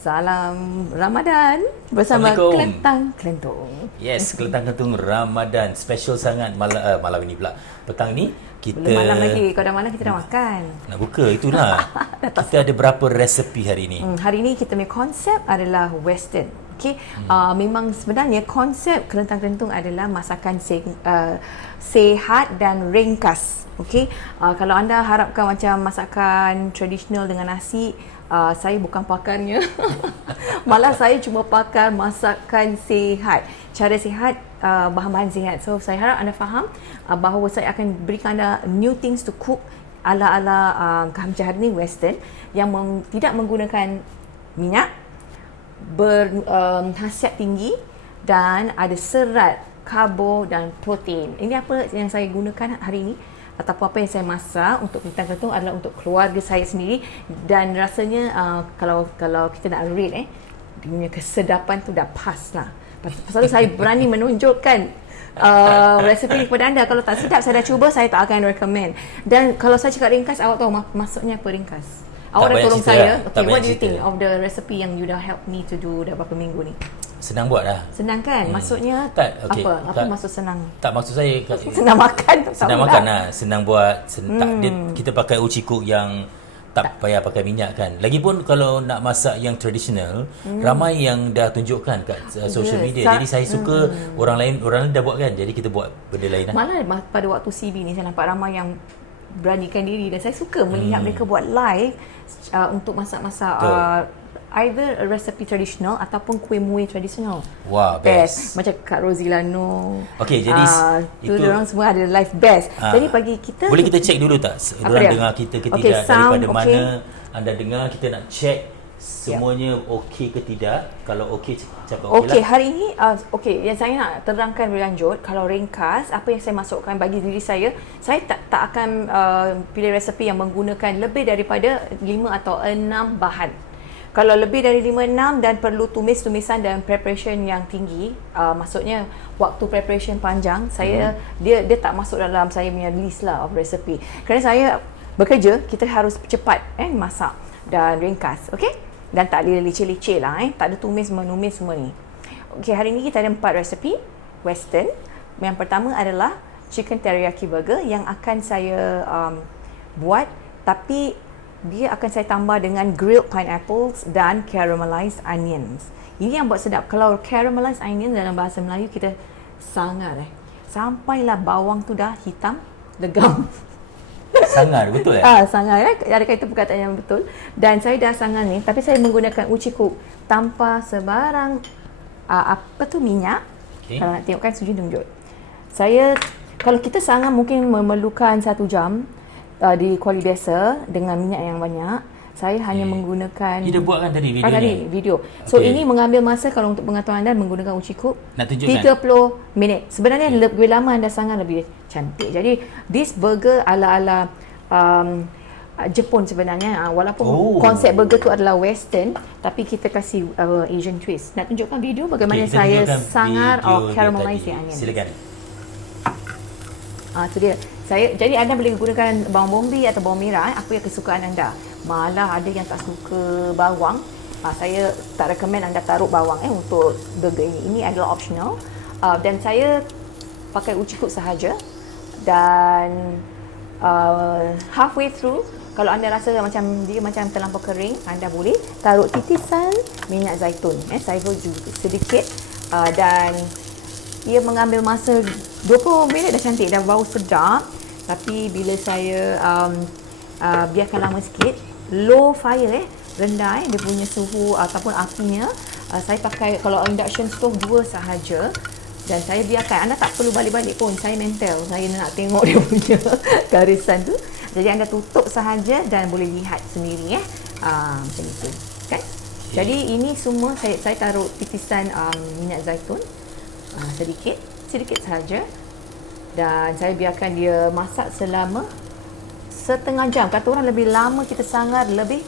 Salam Ramadan bersama Kelentang Kelentung. Yes, Kelentang Kelentung Ramadan. Special sangat malam ini pula. Petang ni kita... Belum malam lagi. Kalau dah malam kita dah makan. Nak buka, itulah. Kita ada berapa resepi hari ini? Hari ini kita punya konsep adalah Western. Okay. Memang sebenarnya konsep Kelentang Kelentung adalah masakan sehat dan ringkas. Okay. Kalau anda harapkan macam masakan tradisional dengan nasi, saya bukan pakarnya. Malah saya cuma pakar masakan sihat. Cara sihat, bahan-bahan sihat. So saya harap anda faham bahawa saya akan berikan anda new things to cook ala-ala kami hari ini Western yang tidak menggunakan minyak, berkhasiat tinggi dan ada serat, karbo dan protein. Ini apa yang saya gunakan hari ini ataupun apa yang saya masak untuk Kelentang Kelentung adalah untuk keluarga saya sendiri, dan rasanya kalau kita nak rate dia punya kesedapan tu dah pas lah. Pasal tu saya berani menunjukkan resepi kepada anda. Kalau tak sedap, saya dah cuba, saya tak akan recommend. Dan kalau saya cakap ringkas, awak tahu maksudnya apa ringkas? Awak dah tolong saya. Okay, what do you think of the recipe yang you dah help me to do dah berapa minggu ni? Senang buat dah. Senang kan? Maksudnya okay. Apa maksud senang? Tak, maksud saya senang makan tu. Senang makan lah. Senang buat. Kita pakai uci cook yang tak payah pakai minyak kan. Lagipun kalau nak masak yang tradisional, ramai yang dah tunjukkan kat social media. Jadi saya suka orang lain dah buat kan. Jadi kita buat benda lain lah. Malah pada waktu CB ni saya nampak ramai yang beranikan diri, dan saya suka melihat mereka buat live untuk masak-masak either a recipe tradisional ataupun kuih muih tradisional. Wah, best. Macam Kak Rosilano. Okey, jadi itu diorang semua ada live best. Jadi bagi kita, boleh kita cek dulu tak? Diorang dengar kita ke tidak, sound, daripada mana anda dengar, kita nak cek semuanya okey ke tidak. Kalau okey, cakap okey lah. Okey, hari ini yang saya nak terangkan berlanjut, kalau ringkas apa yang saya masukkan bagi diri saya tak akan pilih resepi yang menggunakan lebih daripada 5 atau 6 bahan. Kalau lebih dari 5-6 dan perlu tumisan dan preparation yang tinggi, maksudnya waktu preparation panjang, dia tak masuk dalam saya punya list lah of recipe. Kerana saya bekerja, kita harus cepat masak dan ringkas, okey? Dan tak boleh leceh-leceh lah, tak ada tumis-menumis semua ni. Okey, hari ni kita ada 4 recipe Western. Yang pertama adalah chicken teriyaki burger yang akan saya buat, tapi dia akan saya tambah dengan grilled pineapples dan caramelized onions. Ini yang buat sedap. Kalau caramelized onions dalam bahasa Melayu kita sangar sampailah bawang tu dah hitam, legam. Sangar, betul sangar ada kaitan perkataan yang betul. Dan saya dah sangar ni, tapi saya menggunakan uci cook tanpa sebarang minyak. Okay. Kalau nak tengok kan Suji tunjuk. Kalau kita sangar mungkin memerlukan 1 jam di kuali biasa dengan minyak yang banyak. Saya hanya menggunakan... Kita buat kan tadi video video. So ini mengambil masa, kalau untuk pengetahuan anda menggunakan uci cook 30 minit. Sebenarnya lebih lama anda sangat lebih cantik. Jadi this burger ala-ala Jepun sebenarnya, walaupun konsep burger tu adalah Western, tapi kita kasih Asian twist. Nak tunjukkan video bagaimana saya sangar caramelized onion. Silakan. Itu dia. Jadi anda boleh gunakan bawang bombay atau bawang merah, apa yang kesukaan anda. Malah ada yang tak suka bawang. Saya tak recommend anda taruh bawang untuk burger ini. Ini adalah optional. Dan saya pakai uci cook sahaja. Dan halfway through, kalau anda rasa macam dia macam terlampau kering, anda boleh taruh titisan minyak zaitun. Saya pun sedikit, dan ia mengambil masa 20 minit dah cantik, dah bau sedap. Tapi bila saya biarkan lama sikit, low fire rendah dia punya suhu ataupun apinya, saya pakai kalau induction stove 2 sahaja, dan saya biarkan. Anda tak perlu balik-balik pun, saya mental, saya nak tengok dia punya garisan tu. Jadi anda tutup sahaja dan boleh lihat sendiri macam itu kan. Jadi ini semua saya taruh titisan minyak zaitun sedikit sahaja, dan saya biarkan dia masak selama setengah jam. Kata orang lebih lama kita sangar, lebih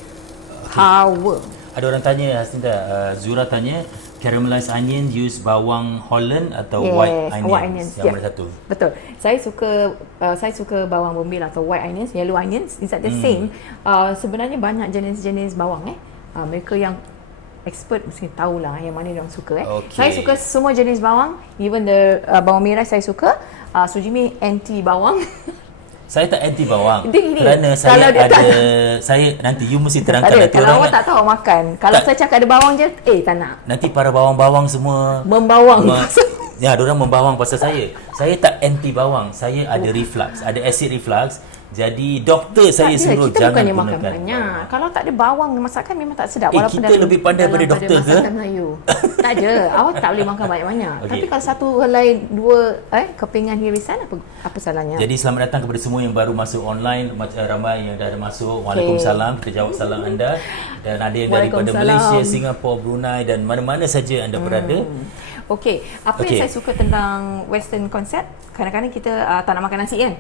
power. Ada orang tanya, Hasninda, Zura tanya, caramelized onion use bawang Holland atau white onions? Yang mana satu? Betul. Saya suka bawang bombay atau white onions, yellow onions. Is that the same? Sebenarnya banyak jenis-jenis bawang. Mereka yang expert mesti tahulah yang mana yang suka Okey. Saya suka semua jenis bawang, even the bawang merah saya suka. Sujimi anti bawang. Saya tak anti bawang. Dia gini, Kerana saya kalau dia ada saya nanti you mesti terangkan tak ada. nanti Kalau orang awak tak tahu awak makan. Kalau Tak. saya cakap ada bawang je, tak nak. nanti para bawang-bawang semua Membawang. ya, diorang membawang pasal saya. Saya tak anti bawang. Saya ada reflux, ada acid reflux. Jadi doktor saya suruh kita jangan bukannya gunakan makan banyak. bawang. Kalau tak ada bawang, masakan memang tak sedap. Kita dalam- lebih pandai dalam daripada doktor ke? masakan Melayu. Tak ada. Awak tak boleh makan banyak-banyak. Okey. Tapi kalau satu helai dua kepingan irisan, apa salahnya? Jadi selamat datang kepada semua yang baru masuk online. Ramai yang dah ada masuk. Waalaikumsalam. Kita jawab salam anda. Dan ada yang daripada Waalaikumsalam. Malaysia, Singapura, Brunei dan mana-mana saja anda berada. Okey, apa Okey. yang saya suka tentang western concept, kadang-kadang kita tak nak makan nasi kan?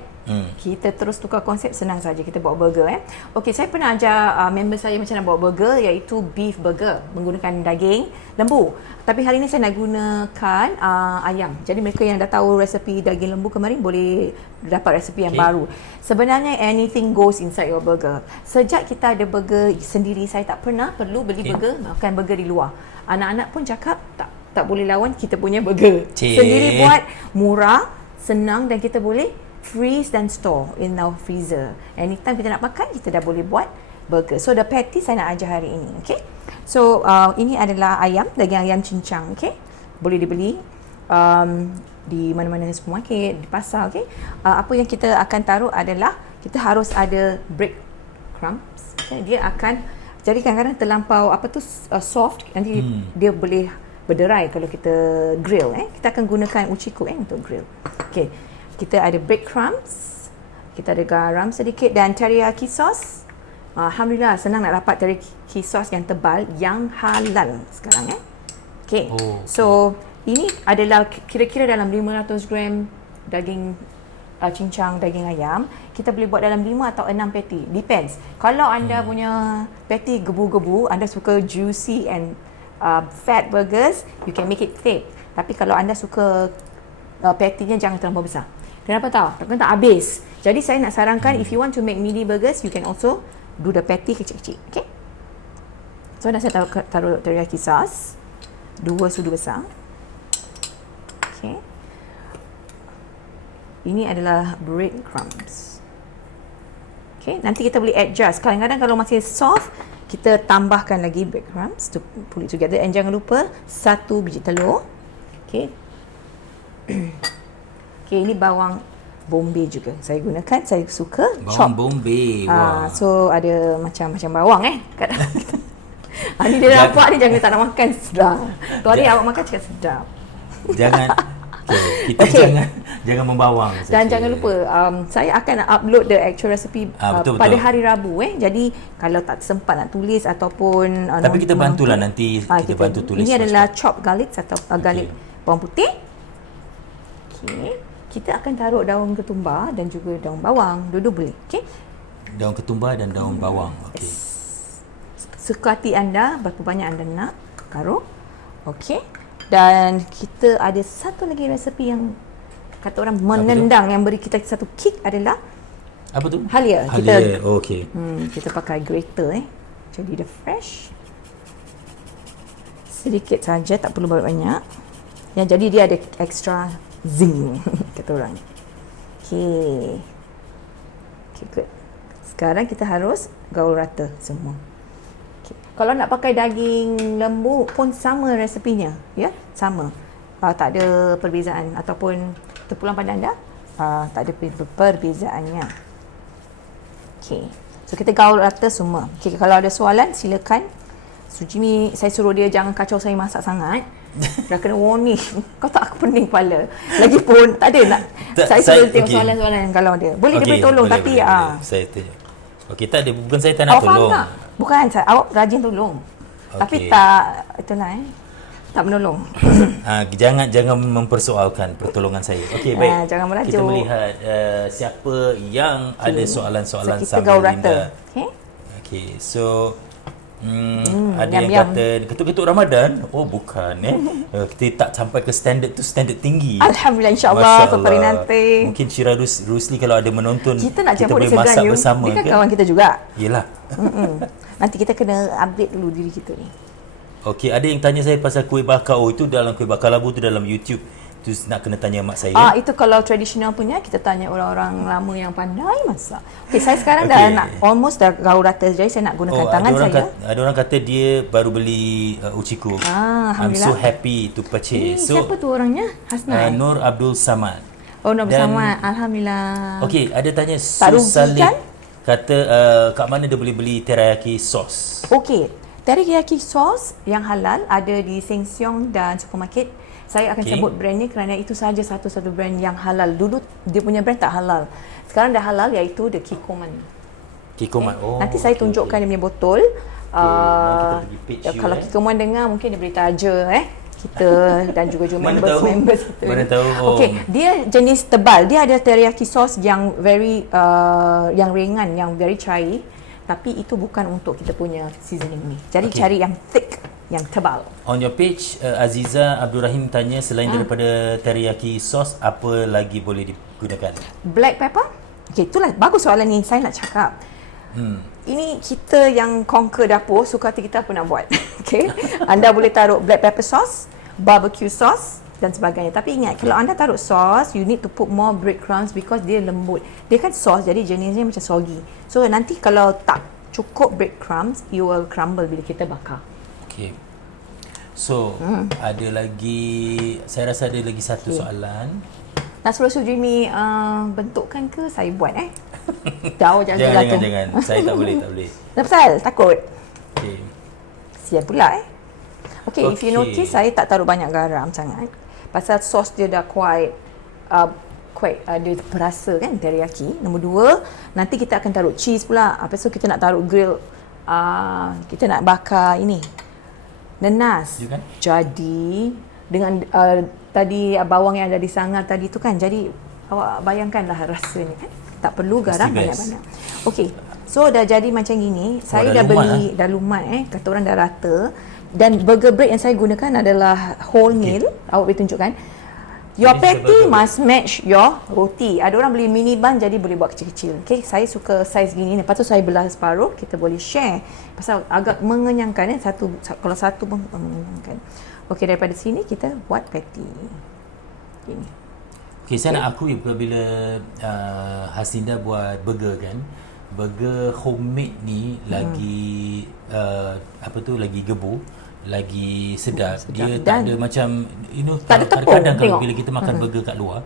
Kita terus tukar konsep, senang saja kita buat burger Okey, saya pernah ajar member saya macam nak buat burger, iaitu beef burger menggunakan daging lembu. Tapi hari ini saya nak gunakan ayam. Jadi mereka yang dah tahu resepi daging lembu kemarin boleh dapat resepi yang baru. Sebenarnya anything goes inside your burger. Sejak kita ada burger sendiri, saya tak pernah perlu beli burger, makan burger di luar. Anak-anak pun cakap tak boleh lawan kita punya burger. Cik. Sendiri buat, murah, senang dan kita boleh freeze dan store in our freezer. Anytime kita nak makan, kita dah boleh buat burger. So the patty saya nak ajar hari ini, okay? So ini adalah ayam, daging ayam cincang, okay? Boleh dibeli di mana-mana supermarket, di pasar, okay? Apa yang kita akan taruh adalah kita harus ada breadcrumbs. Okay? Dia akan jadi kadang-kadang terlampau soft, nanti dia boleh berderai kalau kita grill kita akan gunakan uci cook untuk grill. Okey, kita ada breadcrumbs, kita ada garam sedikit dan teriyaki sauce. Alhamdulillah senang nak dapat teriyaki sauce yang tebal yang halal sekarang Okey. Oh, So ini adalah kira-kira dalam 500 gram daging cincang daging ayam. Kita boleh buat dalam 5 atau 6 patty, depends. Kalau anda punya patty gebu-gebu, anda suka juicy and fat burgers, you can make it thick. Tapi kalau anda suka patty-nya jangan terlalu besar. Kenapa tahu? Takkan tak habis. Jadi saya nak sarankan, if you want to make mini burgers, you can also do the patty kecil-kecil. Okay? So dah saya taruh teriyaki sauce 2 sudu besar. Okay. Ini adalah breadcrumbs. Okay, nanti kita boleh adjust. Kadang-kadang kalau masih soft, kita tambahkan lagi breadcrumbs to pull it together. And jangan lupa 1 biji telur. Okay. Okay, ini bawang bombay juga saya gunakan. Saya suka Bawang bombay. Wah. So ada macam-macam bawang Ni dia nampak ni jangan tak nak makan sedap. Tu hari awak makan cakap sedap. Jangan kita jangan membawang Dan saja. jangan lupa saya akan upload the actual recipe betul, pada betul. hari Rabu Jadi kalau tak sempat nak tulis ataupun Tapi kita bantulah nanti kita bantu tulis. Ini adalah chopped garlic atau garlic bawang putih. Okey. Kita akan taruh daun ketumbar dan juga daun bawang. Dua-dua boleh. Okey. Daun ketumbar dan daun bawang. Okey. Suka hati anda, berapa banyak anda nak taruh. Okey. Dan kita ada satu lagi resepi yang kata orang menendang, yang beri kita satu kick adalah Apa tu? halia. Halia. Okey. Kita pakai grater Jadi dia fresh. Sedikit saja, tak perlu banyak. Jadi dia ada extra zing kata orang. Okey. Okey, good. Sekarang kita harus gaul rata semua. Okay. Kalau nak pakai daging lembu pun sama resepinya, sama. Tak ada perbezaan ataupun terpulang pada anda, tak ada perbezaannya. Okey. So kita gaul rata semua. Okey, kalau ada soalan silakan. Sujimi, saya suruh dia jangan kacau saya masak sangat. Dah kena warning. Kau tak aku pening kepala. Lagipun tak ada nak. Saya suruh tengok soalan-soalan kalau dia. Boleh dia boleh tolong tapi saya tanya. Okey, tak ada, bukan saya tak nak tolong. Tak? Bukan saya, awak rajin tolong. Tapi tak itulah tak menolong. Jangan mempersoalkan pertolongan saya. Okey, baik. Jangan merajuk. Kita melihat siapa yang ada soalan-soalan so, kita sambil gaul rata. Okey, so ada yang kata ketuk-ketuk Ramadan. Oh bukan kita tak sampai ke standard tinggi. Alhamdulillah, insyaAllah satu hari nanti. Mungkin Syira Rusli kalau ada menonton, kita nak kita campur boleh masak bersama. Dia kan kawan kita juga. Yelah. Nanti kita kena update dulu diri kita ni. Okey, ada yang tanya saya pasal kuih bakar. Oh, itu dalam kuih bakar labu tu dalam YouTube. Tu nak kena tanya mak saya. Itu kalau tradisional punya, kita tanya orang-orang lama yang pandai masak. Okey, saya sekarang Okey. dah nak almost dah gaul rata, jadi saya nak gunakan tangan saya. Ada orang kata dia baru beli uci cook. I'm Alhamdulillah. so happy to purchase. Siapa tu orangnya? Hasnai. Nur Abdul Samad. Oh, nak Dan- bersama. Alhamdulillah. Okey, ada tanya Tak rugi Susalib kan? kata kat mana dia boleh beli teriyaki sauce? Okey, teriyaki sauce yang halal ada di Sheng Siong dan supermarket. Saya akan Okey. sebut brandnya kerana itu sahaja satu-satu brand yang halal. Dulu dia punya brand tak halal. Sekarang dah halal, iaitu The Kikoman. Kikoman. Oh. Nanti saya okey, tunjukkan dia punya botol. mari kita pergi page you, Kalau Kikoman dengar, mungkin dia boleh taja kita dan juga Mana tahu? members kita. Mana tahu? Oh. Okey, dia jenis tebal. Dia ada teriyaki sauce yang very yang ringan, yang very cair. Tapi itu bukan untuk kita punya seasoning ni. Jadi Okey. cari yang thick, yang tebal. On your page, Aziza Abdul Rahim tanya selain daripada teriyaki sauce, apa lagi boleh digunakan? Black pepper? Okey, itulah bagus soalan ni. Saya nak cakap. Ini kita yang conquer dapur, suka hati kita apa nak buat. Okey. Anda boleh taruh black pepper sauce, barbecue sauce dan sebagainya. Tapi ingat, kalau anda taruh sauce, you need to put more breadcrumbs because dia lembut. Dia kan sauce, jadi jenisnya macam soggy. So nanti kalau tak cukup breadcrumbs, you will crumble bila kita bakar. Okay. So, ada lagi, saya rasa ada lagi satu soalan. Nak suruh Sujimi bentukkan ke saya buat Tahu jangan jatuh. Jangan. Saya tak boleh. Kenapa pasal? Takut? Okay. Sial pula Okay, if you Okey. notice, saya tak taruh banyak garam sangat. Pasal sos dia dah quite dia perasa kan, teriyaki. Nombor dua, nanti kita akan taruh cheese pula. Lepas tu kita nak taruh grill, kita nak bakar ini, nenas. You kan? Jadi, dengan tadi bawang yang ada disangar tadi tu kan, jadi awak bayangkanlah rasanya kan. Tak perlu garam Mesti best. banyak-banyak. Okey. So dah jadi macam gini. Saya dah dah lumat, beli dah lumat kata orang dah rata. Dan burger bread yang saya gunakan adalah wholemeal. Awak boleh tunjukkan. Your Jadi, patty burger bread. must match your roti. Ada orang beli mini bun, jadi boleh buat kecil-kecil. Okey, saya suka saiz gini. Lepas tu saya belah separuh, kita boleh share. Pasal agak mengenyangkan kalau satu pun mengenyangkan. Okey, daripada sini kita buat patty. Gini. Okay, saya nak akui bila Hasinda buat burger kan, burger homemade ni lagi lagi gebu, lagi sedap. Dia Dan tak ada macam tak ada tepung, kadang-kadang kalau tengok. bila kita makan burger kat luar,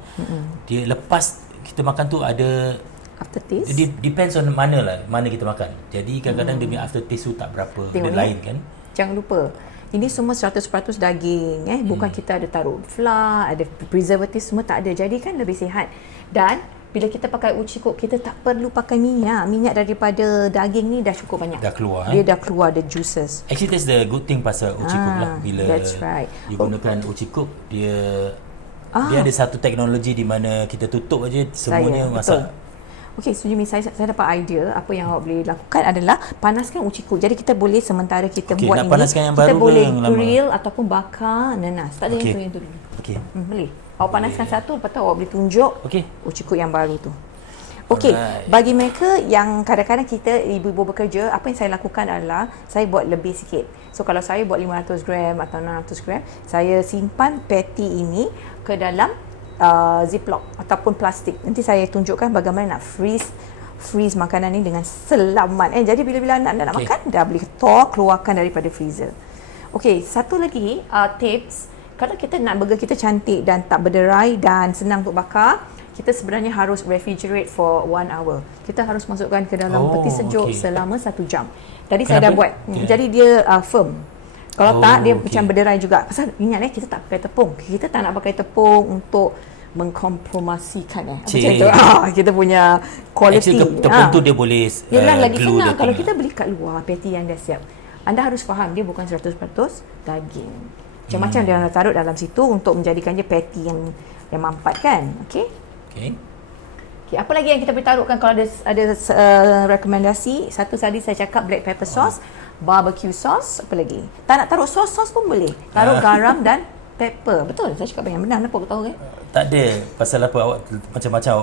dia lepas kita makan tu ada Aftertaste. depends on mana kita makan. Jadi kadang-kadang dia punya aftertaste tu tak berapa, Tengok dia ni. lain kan. Jangan lupa, ini semua 100% daging bukan kita ada taruh flour, ada preservative, semua tak ada. Jadi kan lebih sihat. Dan bila kita pakai uci cook, kita tak perlu pakai minyak. Minyak daripada daging ni dah cukup banyak. Dah keluar, Dia dah keluar the juices. Actually that's the good thing pasal uci cook lah. Bila that's right. you gunakan uci cook, dia ada satu teknologi di mana kita tutup aja semuanya masak. Betul. Okey, Sujimi, saya dapat idea. Apa yang awak boleh lakukan adalah panaskan uci cook. Jadi kita boleh sementara kita Okey, buat nak ini, panaskan yang kita baru ke boleh yang lama? grill ataupun bakar nenas. Tak ada Okey. yang tu dulu. Okey. Boleh. Awak panaskan satu, lepas tu awak boleh tunjuk Okey. uci cook yang baru tu. Okey, Alright. bagi mereka yang kadang-kadang kita ibu-ibu bekerja, apa yang saya lakukan adalah saya buat lebih sikit. So kalau saya buat 500 gram atau 600 gram, saya simpan patty ini ke dalam ziplock ataupun plastik. Nanti saya tunjukkan bagaimana nak freeze makanan ni dengan selamat. Jadi bila-bila anda nak Okey. makan, dah boleh keluarkan daripada freezer. Okey, satu lagi tips, kalau kita nak burger kita cantik dan tak berderai dan senang untuk bakar, kita sebenarnya harus refrigerate for 1 hour. Kita harus masukkan ke dalam peti sejuk okey. selama 1 jam. Tadi saya dah Kenapa? buat. Yeah. Jadi dia firm. Kalau tak, dia okey. macam berderai juga. Pasal ingat kita tak pakai tepung. Kita tak nak pakai tepung untuk mengkompromasikan macam Cik. tu. Kita punya quality. Actually tepung tu dia boleh Yelah, lagi glue senang the kalau thing. kita beli kat luar patty yang dah siap. Anda harus faham dia bukan 100% daging. Macam-macam dia orang taruh dalam situ untuk menjadikan dia patty yang mampat kan. Okey. Okay. Okay, apa lagi yang kita boleh taruhkan kalau ada rekomendasi? Satu tadi saya cakap black pepper sauce, barbecue sauce, apa lagi? Tak nak taruh sos pun boleh. Taruh garam dan pepper. Betul, saya cakap yang benar. Kenapa kau tahu kan? Tak ada pasal apa awak macam-macam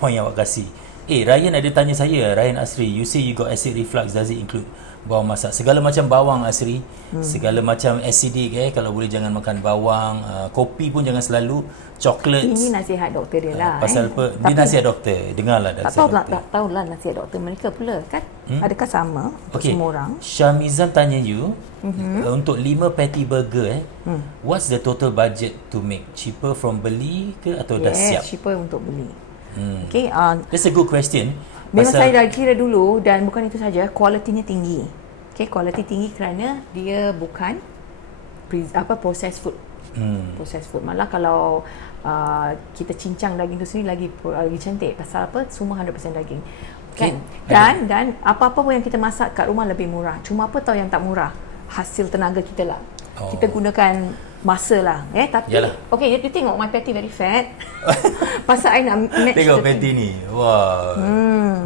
point yang awak kasih. Ryan ada tanya saya, Ryan Asri, you say you got acid reflux, does it include Bawang masak. Segala macam bawang Asri. Segala macam acidic kalau boleh jangan makan bawang. Kopi pun jangan selalu. Coklat. Ini nasihat doktor dia lah. Pasal apa? Dia nasihat doktor. Dengarlah Tak tahulah nasihat doktor mereka pula kan. Adakah sama untuk semua orang? Syamizan tanya you, untuk 5 patty burger what's the total budget to make? Cheaper from beli ke atau dah siap? Cheaper untuk beli. Okay, That's a good question. memang saya dah kira dulu dan bukan itu saja, kualitinya tinggi. Okay, kualiti tinggi kerana dia bukan processed food. Processed food. Malah kalau kita cincang daging tu sendiri lagi cantik. Pasal apa? Semua 100% daging. Kan? Dan apa-apa pun yang kita masak kat rumah lebih murah. Cuma apa tahu yang tak murah? Hasil tenaga kita lah. Kita gunakan masa lah. Tapi okay, you tengok my patty very fat. Pasal I nak match. Tengok patty ni. Wah.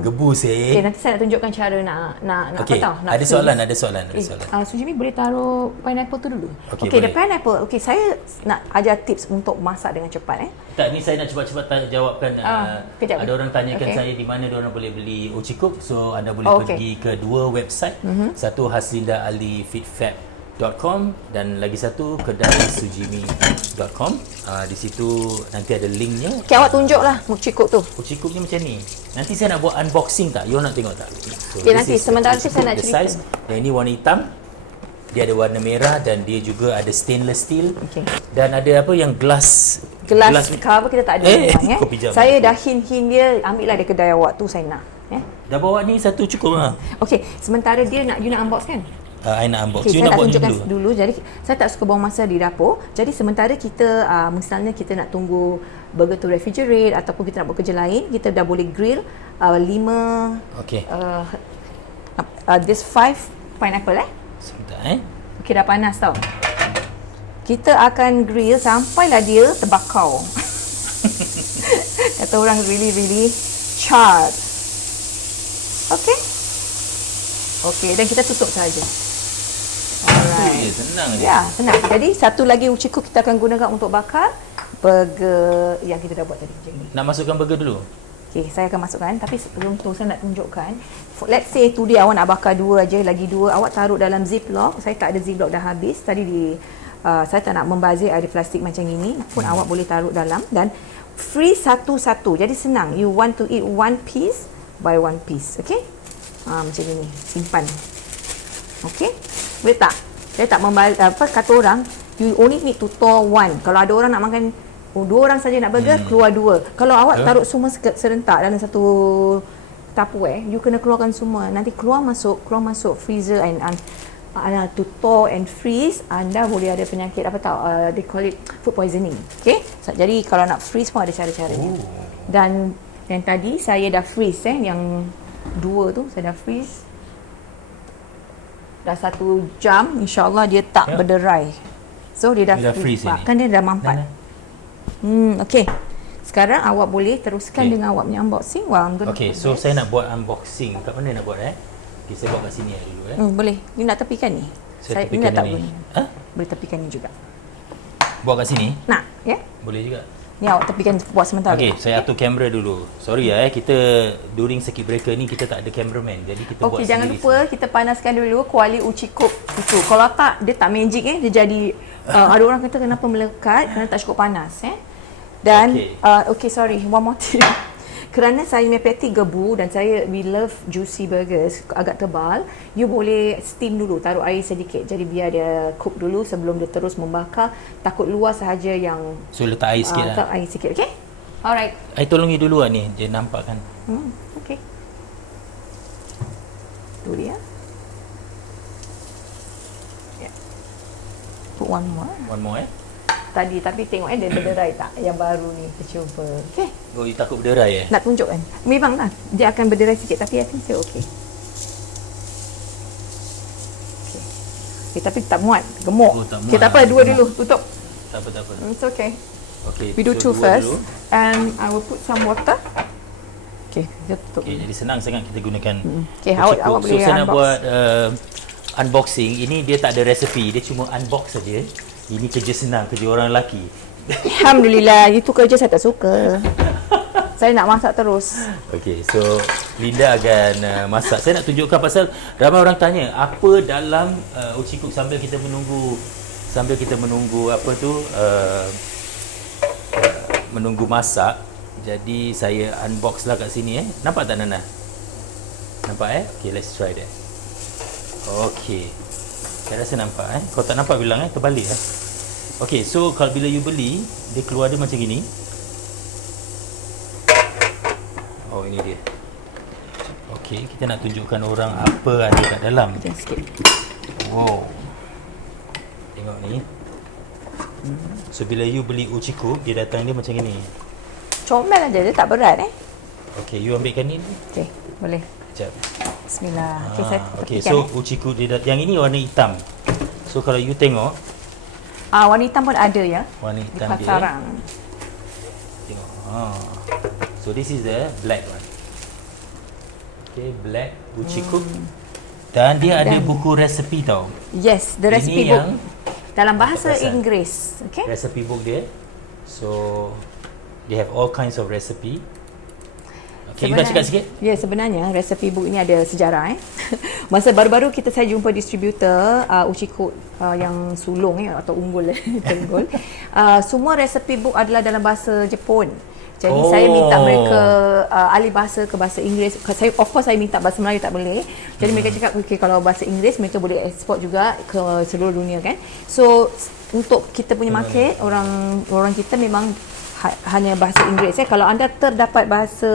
Gebus Okay, nanti saya nak tunjukkan cara nak okay. apa tahu. Ada soalan. Sujimi boleh taruh pineapple tu dulu. Okay, the pineapple. Okay, saya nak ajar tips untuk masak dengan cepat. Tak, ni saya nak cepat-cepat jawabkan. Kejap. Ada orang tanyakan saya di mana diorang boleh beli Ochikuk. So anda boleh pergi ke 2 website. Satu haslindaalifitfab.com dan lagi satu kedai sujimi.com. Di situ nanti ada linknya. Okay, awak tunjuklah Ochikuk tu. Ochikuk ni macam ni. Nanti saya nak buat unboxing tak? You nak tengok tak? So, okay, nanti sementara tu saya nak cerita. Size. Dan ini warna hitam. Dia ada warna merah dan dia juga ada stainless steel. Okay. Dan ada apa yang glass cover kita tak ada. Saya dah hint dia, ambil lah dari kedai awak tu saya nak. Dah bawa ni satu cukup lah. Okay, sementara you nak unbox kan? I nak unbox. Okay, saya nak tunjukkan dulu. Jadi saya tak suka buang masa di dapur. Jadi sementara kita misalnya kita nak tunggu burger tu refrigerate ataupun kita nak buat kerja lain, kita dah boleh grill 5 this 5 pineapple Sebentar Okay, dah panas tau. Kita akan grill sampailah dia terbakar. Kata orang really charred. Okay. Okay, dan kita tutup saja. Alright. Senang je. Ya, senang. Jadi satu lagi Ochikuk kita akan gunakan untuk bakar burger yang kita dah buat tadi. Nak masukkan burger dulu? Okay, saya akan masukkan. Tapi sebelum tu saya nak tunjukkan. Let's say today awak nak bakar 2 aja, lagi 2. Awak taruh dalam ziplock. Saya tak ada ziplock, dah habis. Tadi saya tak nak membazir, ada plastik macam ini. Pun awak boleh taruh dalam. Dan freeze satu-satu. Jadi senang. You want to eat 1 piece by 1 piece. Okay? Macam ini. Simpan. Okay? Boleh tak? Saya tak kata orang, you only need to thaw 1. Kalau ada orang nak makan 2 orang saja nak burger, keluar 2. Kalau awak taruh semua serentak dalam satu tupperware, you kena keluarkan semua. Nanti keluar masuk freezer and to thaw and freeze, anda boleh ada penyakit apa tahu, they call it food poisoning. Okay? Jadi kalau nak freeze pun ada cara-caranya. Dan yang tadi saya dah freeze yang 2 tu saya dah freeze. Dah 1 jam, insya-Allah dia tak berderai. So dia dah freeze kan dia dah mampat. Okay. Sekarang awak boleh teruskan dengan awak punya unboxing. Okay, so saya nak buat unboxing. Kat mana nak buat Okay, saya buat kat sini dulu boleh. You nak tepikan ni? Saya tepikan tak ni. Boleh tepikan ni juga. Buat kat sini? Nak, ya? Boleh juga. Ni awak tepikan buat sementara. Okay, saya atur kamera dulu. Sorry kita during circuit breaker ni kita tak ada cameraman. Jadi kita buat sendiri. Jangan lupa kita panaskan dulu kuali Ochikuk itu. Kalau tak, dia tak magic dia jadi ada orang kata kenapa melekat kerana tak cukup panas Dan sorry, one more thing. Kerana saya punya patty gebu dan we love juicy burgers agak tebal, you boleh steam dulu, taruh air sedikit. Jadi biar dia cook dulu sebelum dia terus membakar. Takut luar sahaja yang letak air sikit letak air sikit, okay? Alright. I tolong you dulu ni, dia nampak kan? Okay. Tu dia. Put one more. Tadi tapi tengok dia berderai tak yang baru ni, kita cuba. Okey. Oh, you takut berderai Nak tunjuk kan? Memanglah dia akan berderai sikit tapi I think still okey. Okay, tapi tak muat, gemuk. Okay, tak apa, 2 dulu, tutup. Tak apa. It's okay. Okay, we do 2 first and I will put some water. Okay, kita tutup. Okay, jadi senang sangat kita gunakan. Okay, awak boleh saya nak buat unboxing. Ini dia tak ada resepi, dia cuma unbox saja. Ini kerja senang, kerja orang lelaki. Alhamdulillah, itu kerja saya tak suka. Saya nak masak terus. Okay, so Linda akan masak. Saya nak tunjukkan pasal ramai orang tanya apa dalam uci cook sambil kita menunggu apa tu menunggu masak. Jadi saya unbox lah kat sini Nampak tak Nana? Nampak Okay, let's try that. Okay. Saya rasa nampak Kalau tak nampak bilang terbalik Okay, so kalau bila you beli, dia keluar dia macam gini. Oh, ini dia. Okay, kita nak tunjukkan orang apa ada kat dalam. Macam sikit. Wow. Tengok ni. So bila you beli uci cook, dia datang dia macam ni. Comel aja, dia tak berat Okay, you ambilkan ni. Okay, boleh. Sekejap. Bismillah. Okay, saya Okay, tepikan, so uci cook dia yang ini warna hitam. So kalau you tengok, warna hitam pun ada ya. warna Di hitam dia. pasaran. Tengok. So this is the black one. Okay, black uci cook. Dan dia ada buku resepi tau. Yes, the recipe Ini book. yang Dalam bahasa perasan. Inggeris. Okay. Recipe book dia. So they have all kinds of recipe. Okay, you nak cakap sikit? Ya, sebenarnya recipe book ini ada sejarah Masa baru-baru saya jumpa distributor uci cook yang sulung atau unggul unggul. Semua recipe book adalah dalam bahasa Jepun. Jadi saya minta mereka alih bahasa ke bahasa Inggeris. Of course saya minta bahasa Melayu tak boleh. Jadi mereka cakap okay, kalau bahasa Inggeris mereka boleh ekspor juga ke seluruh dunia kan. So untuk kita punya market, orang kita memang hanya bahasa Inggeris Kalau anda terdapat bahasa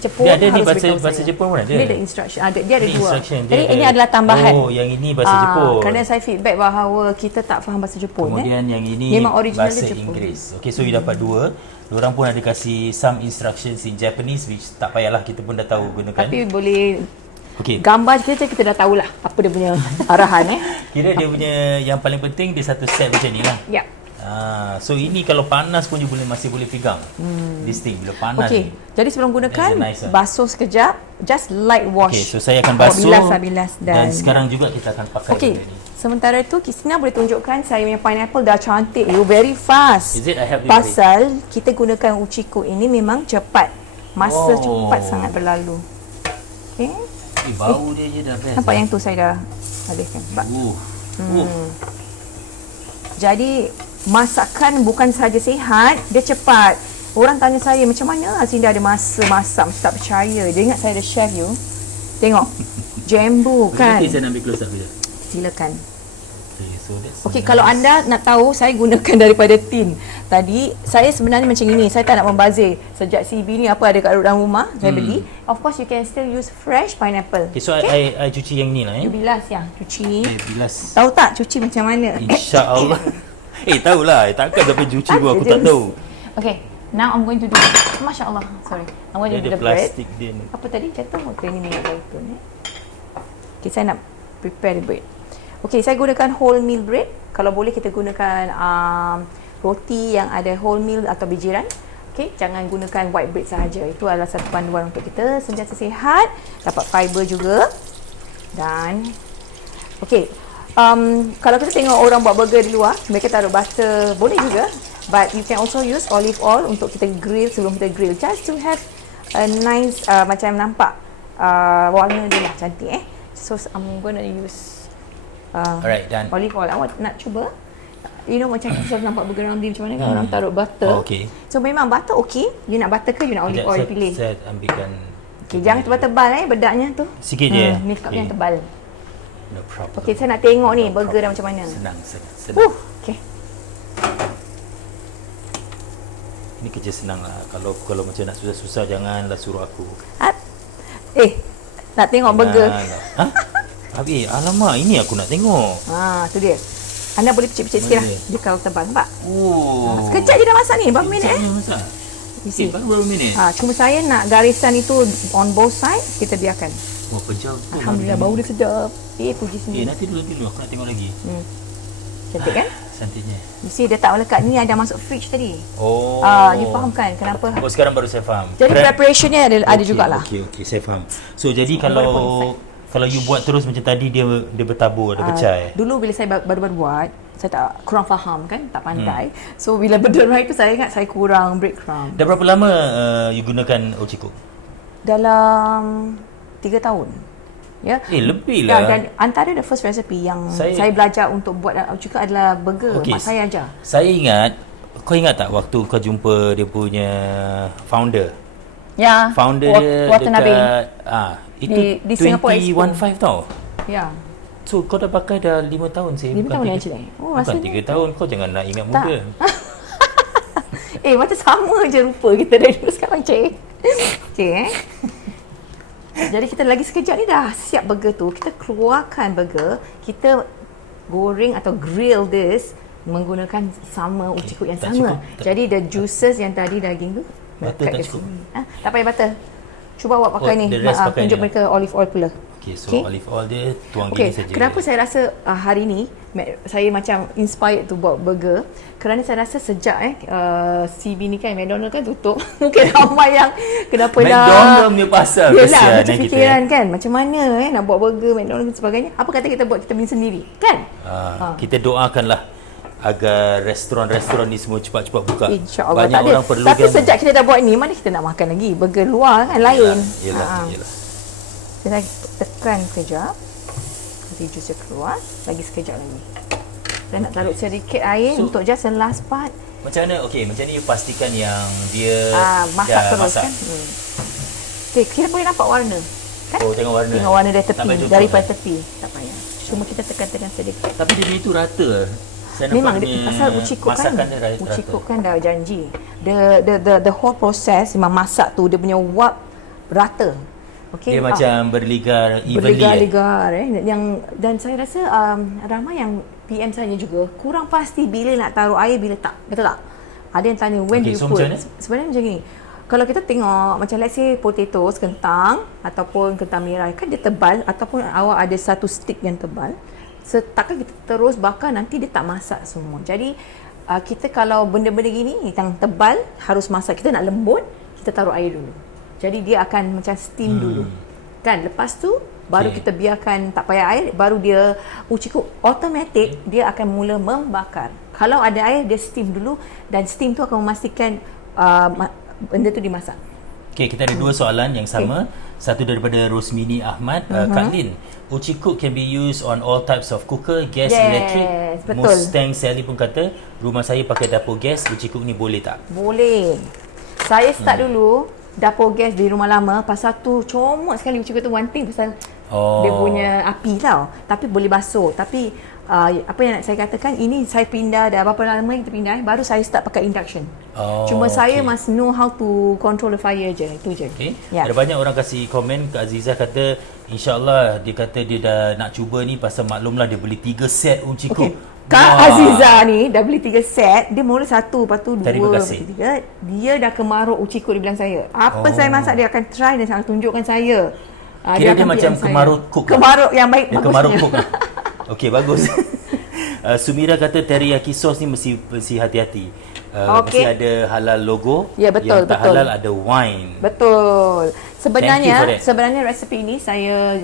Jepun, Dia ada ni harus bahasa beritahu bahasa saya. Jepun pun ada. Dia ada instruction, dia ada Ini dua. instruction, dia Jadi ada. ini adalah tambahan. Oh, yang ini bahasa Jepun. Kerana saya feedback bahawa kita tak faham bahasa Jepun. Kemudian yang ini memang original bahasa dia Jepun. Inggeris. Okay, so you dapat dua. Diorang pun ada kasih some instructions in Japanese which tak payahlah, kita pun dah tahu gunakan. Tapi boleh okay. gambar kita dah tahulah apa dia punya arahan Kira dia punya yang paling penting dia satu set macam ni lah. Ya. So ini kalau panas pun you masih boleh pegang. This thing bila panas Okey. ni. Jadi sebelum gunakan, That's a nice one. basuh sekejap, just light wash. Okay, so saya akan basuh. Bilas dan sekarang juga kita akan pakai Okey. benda ni. Sementara itu Kisna boleh tunjukkan saya punya pineapple dah cantik. You very fast. Is it? I have Pasal kita gunakan uci cook ini memang cepat. Masa cepat sangat berlalu. Okey. Bau dia je dah best. Nampak yang tu saya dah habiskan. Nampak? Jadi masakan bukan sahaja sihat, dia cepat. Orang tanya saya macam mana Sinda ada masa masak, macam tak percaya. Dia ingat saya ada chef you. Tengok. Jambu kan. Nanti saya nak ambil close up je. Silakan. Okay, so that's Okey, kalau anda nak tahu, saya gunakan daripada tin. Tadi saya sebenarnya macam ini, saya tak nak membazir. Sejak CB ni apa ada kat dalam rumah, saya beli. Of course you can still use fresh pineapple. Okay, so I cuci yang ni lah You bilas ya, cuci. bilas. Tahu tak cuci macam mana? InsyaAllah. Tahulah. Takkan sampai cuci pun aku tak tahu. Okay, now I'm going to do. Masya Allah, sorry. I'm going to Dia do ada the bread. plastik dia ni. Apa tadi jatuh? Okay, ini minyak zaitun. Okay, saya nak prepare the bread. Okay, saya gunakan wholemeal bread. Kalau boleh kita gunakan roti yang ada wholemeal atau bijiran. Okay, jangan gunakan white bread sahaja. Itu adalah satu panduan untuk kita sentiasa sihat, dapat fiber juga. Dan okay, kalau kita tengok orang buat burger di luar, mereka taruh butter, boleh juga. But you can also use olive oil untuk kita grill sebelum kita grill. Just to have a nice, macam nampak warna dia lah cantik So I'm gonna use Alright, done. olive oil. Awak nak cuba? You know macam kita nampak burger Ramli macam mana kan orang taruh butter. Okay. So memang butter okay. You nak butter ke you nak olive oil pilih? Saya ambilkan. Okay, jangan tebal-tebal bedaknya tu. Sikit je. Make up yang tebal. No problem. Okay, saya nak tengok ni burger dah macam mana. Senang. Okay. Ini kerja senang lah. Kalau macam nak susah-susah, janganlah suruh aku. Nak tengok burger. Habis, alamak, ini aku nak tengok. Tu dia. Anda boleh picit-picit sikit lah. Boleh. Dia kalau tebal, nampak? Oh. Sekejap je dah masak ni, berapa minit Masak. You see? Baru berapa minit? Cuma saya nak garisan itu on both side, kita biarkan. Wah, pejam tu. Alhamdulillah, bau dia sedap. Puji sendiri. Nanti dulu aku nak tengok lagi. Cantik kan? Cantiknya. You see, dia tak melekat. Ni ada masuk fridge tadi. Oh. You faham kan kenapa? Oh, sekarang baru saya faham. Jadi preparationnya ada jugalah. Okey, saya faham. So, jadi kalau you buat terus macam tadi, dia bertabur, dia pecah Dulu bila saya baru-baru buat, saya tak kurang faham kan, tak pandai. So bila berderai tu saya ingat saya kurang breadcrumb. Dah berapa lama you gunakan Ochiko? Dalam 3 tahun. Ya. Lebih Ya, lah. dan antara the first recipe yang saya belajar untuk buat juga adalah burger. Mak saya ajar. Saya ingat, kau ingat tak waktu kau jumpa dia punya founder? Ya. Founder dia Watanabe. dekat itu Di Singapore Expo. 2015 tau. Ya. So kau dah pakai dah 5 tahun sih. 5 tahun tiga- actually. Oh, Bukan rasanya 3 tahun, kau jangan nak ingat tak. muda. Macam sama je rupa kita dari dulu sekarang, cik. Cik, Jadi kita lagi sekejap ni dah siap burger tu. Kita keluarkan burger, kita goreng atau grill this menggunakan sama Ochiko yang tak sama. cukup. Jadi the juices yang tadi daging tu Butter lekat tak kat cukup. sini. Tak payah butter. Cuba awak pakai ni. the rest pakai Tunjuk ni. mereka olive oil pula. Okay, so Okay. olive oil dia tuang Okay, gini saja. kenapa saya rasa hari ni saya macam inspired to buat burger? Kerana saya rasa sejak CB ni kan, McDonald kan tutup. Mungkin ramai yang kenapa McDonald punya pasal Yelah, kesian macam kita. fikiran kan, macam mana nak buat burger McDonald dan sebagainya. Apa kata kita buat kita punya sendiri, kan? Kita doakanlah agar restoran-restoran ni semua cepat-cepat buka. InsyaAllah. Banyak Tak ada. orang perlukan. Tapi sejak kita dah buat ni, mana kita nak makan lagi? Burger luar kan lain. Yelah. Kita tekan sekejap. Nanti jus dia keluar. Lagi sekejap lagi. Dan nak taruh sedikit air untuk just the last part. Macam mana? Okay, macam ni you pastikan yang dia masak dah terus masak. kan. Okay, kita boleh nampak warna. Kan? Oh, tengok warna. Tengok warna dari Tak tepi. payah tutup, Daripada kan? tepi. Tak payah. Cuma kita tekan-tekan sedikit. Tapi dia itu rata. Saya Memang nampaknya pasal Ochiko kan, masakan dia rata. Ochiko kan dah janji. The whole process memang masak tu dia punya wap rata. Okay. Dia macam berligar evenly. Berligar-ligar yang, dan saya rasa ramai yang PM saya juga kurang pasti bila nak taruh air, bila tak. Betul tak? Ada yang tanya when do you so put. macam mana? Sebenarnya macam ni. Kalau kita tengok macam let's say potatoes, kentang ataupun kentang merah kan dia tebal, ataupun awak ada satu stick yang tebal. Takkan kita terus bakar, nanti dia tak masak semua. Jadi kita kalau benda-benda gini yang tebal harus masak, kita nak lembut, kita taruh air dulu. Jadi dia akan macam steam dulu. Kan lepas tu baru kita biarkan, tak payah air, baru dia Ochiko automatic dia akan mula membakar. Kalau ada air dia steam dulu, dan steam tu akan memastikan benda tu dimasak. Okay, kita ada dua soalan yang sama. Satu daripada Rosmini Ahmad. Kak Lin, Ochiko can be used on all types of cooker, gas, electric. Betul. Mustang Sally pun kata, rumah saya pakai dapur gas, Ochiko ni boleh tak? Boleh. Saya start dulu dapur gas di rumah lama, pasal tu comot sekali Ochiko tu, one thing pasal dia punya api tau. Tapi boleh basuh. Tapi apa yang nak saya katakan, ini saya pindah dah berapa lama yang kita pindah, baru saya start pakai induction. Cuma saya must know how to control the fire je. Itu je. Okay. Ada banyak orang kasih komen. Kak Azizah kata InsyaAllah, dia kata dia dah nak cuba ni pasal maklumlah dia beli 3 set Ochiko. Okay. Kak Azizah ni dah beli 3 set. Dia mula 1, lepas tu 2, Terima lepas kasih. tu 3. Dia dah kemaruk Ochiko dia bilang saya. Apa saya masak dia akan try dan akan tunjukkan saya. Kira dia akan macam PM kemaruk saya. cook. Kemaruk yang baik, Dia bagusnya. kemaruk cook. Okey, bagus. Sumira kata teriyaki sauce ni mesti hati-hati. Mesti ada halal logo. Ya, betul, Yang tak betul. halal ada wine. Betul. Thank you for that. Sebenarnya resipi ini saya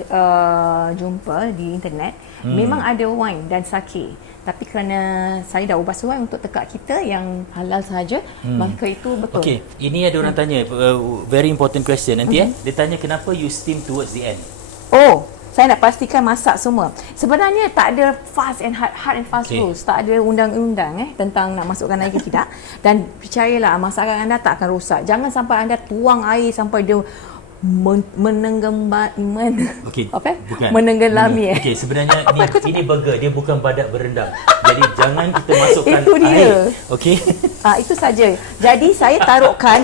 jumpa di internet. Memang ada wine dan sake. Tapi kerana saya dah ubah sesuai untuk tekak kita yang halal sahaja, maka itu betul. Okey, ini ada orang tanya very important question nanti Dia tanya kenapa you steam towards the end. Oh, saya nak pastikan masak semua. Sebenarnya tak ada fast and hard and fast rules. Tak ada undang-undang tentang nak masukkan air ke tidak. Dan percayalah, masakan anda tak akan rosak. Jangan sampai anda tuang air sampai dia Okey, apa? bukan. Menenggelami. Okey, sebenarnya ini burger, dia bukan badak berendam. Jadi jangan kita masukkan Itu dia. air. Okey. Itu saja. Jadi saya taruhkan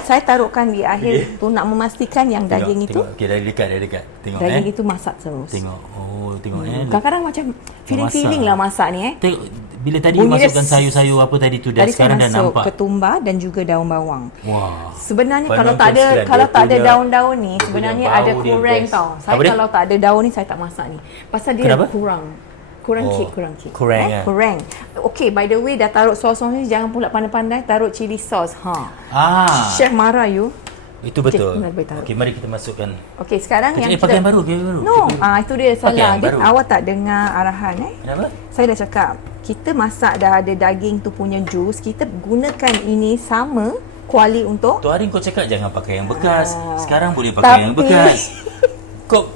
di akhir tu nak memastikan yang daging itu Okey, dari dekat. Tengok daging itu masak terus. Tengok. Oh, tengok Kadang-kadang macam feeling lah masak ni Tengok, bila tadi Bunyi dia masukkan sayur-sayur apa tadi tu dah Tadi sekarang saya dah masuk nampak. ketumbar dan juga daun bawang. Wah. Sebenarnya kalau Penonton tak ada sekalian, dia tak ada punya- daun-daun ni, sebenarnya bau ada dia kurang best. tau. Saya Apa dia? kalau tak ada daun ni saya tak masak ni. Pasal dia Kenapa? kurang Oh, kurang kurang, kurang. Okay, by the way dah taruh sos ni, jangan pula pandai-pandai taruh chili sauce. Ah. Chef marah you. Itu betul. boleh taruh. Okey, mari kita masukkan. Okey, sekarang yang pakai yang baru, pakai yang baru. No, itu dia Pakai yang salah. Dia baru. awak tak dengar arahan Kenapa? Saya dah cakap, kita masak dah ada daging tu punya jus, kita gunakan ini sama kuali untuk Tu hari kau cakap jangan pakai yang bekas. Sekarang boleh pakai yang bekas. Kau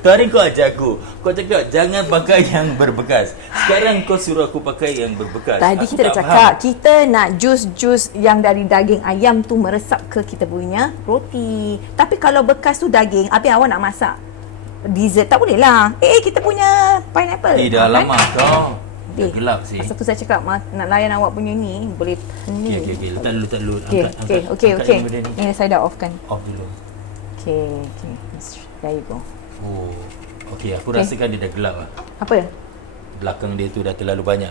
tu hari kau ajar aku. Kau cakap jangan pakai yang berbekas. Sekarang kau suruh aku pakai yang berbekas. Tadi Aku kita dah tak cakap, faham. kita nak jus-jus yang dari daging ayam tu meresap ke kita punya roti. Tapi kalau bekas tu daging, habis awak nak masak dessert, tak boleh lah. Kita punya pineapple. Dah lama kau. Dah Eh, gelap sih. Pasal tu saya cakap, nak layan awak punya ni, boleh ni. Okey. Letak dulu. Okey. Angkat yang benda ni. Ini saya dah offkan. Off dulu. Okey. There you go. Oh. Okey, aku rasakan dia dah gelap lah. Apa? Belakang dia tu dah terlalu banyak.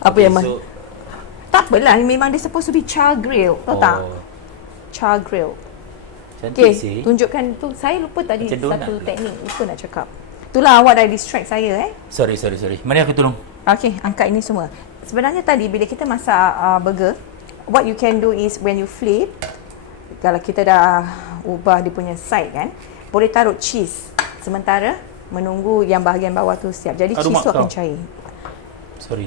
Apa Okey, yang so, tak apalah, memang dia supposed to be char grill. Tahu tak? Char grill. Cantik sih. Tunjukkan tu. Saya lupa tadi Macam donut satu ke? teknik. Lupa nak cakap. Itulah awak dah distract saya Sorry. Mari aku tolong. Okey, angkat ini semua. Sebenarnya tadi bila kita masak burger, what you can do is when you flip, kalau kita dah ubah dia punya side kan, boleh taruh cheese. Sementara menunggu yang bahagian bawah tu siap. Jadi Aduh, cheese tu mak akan kau. cair. Sorry.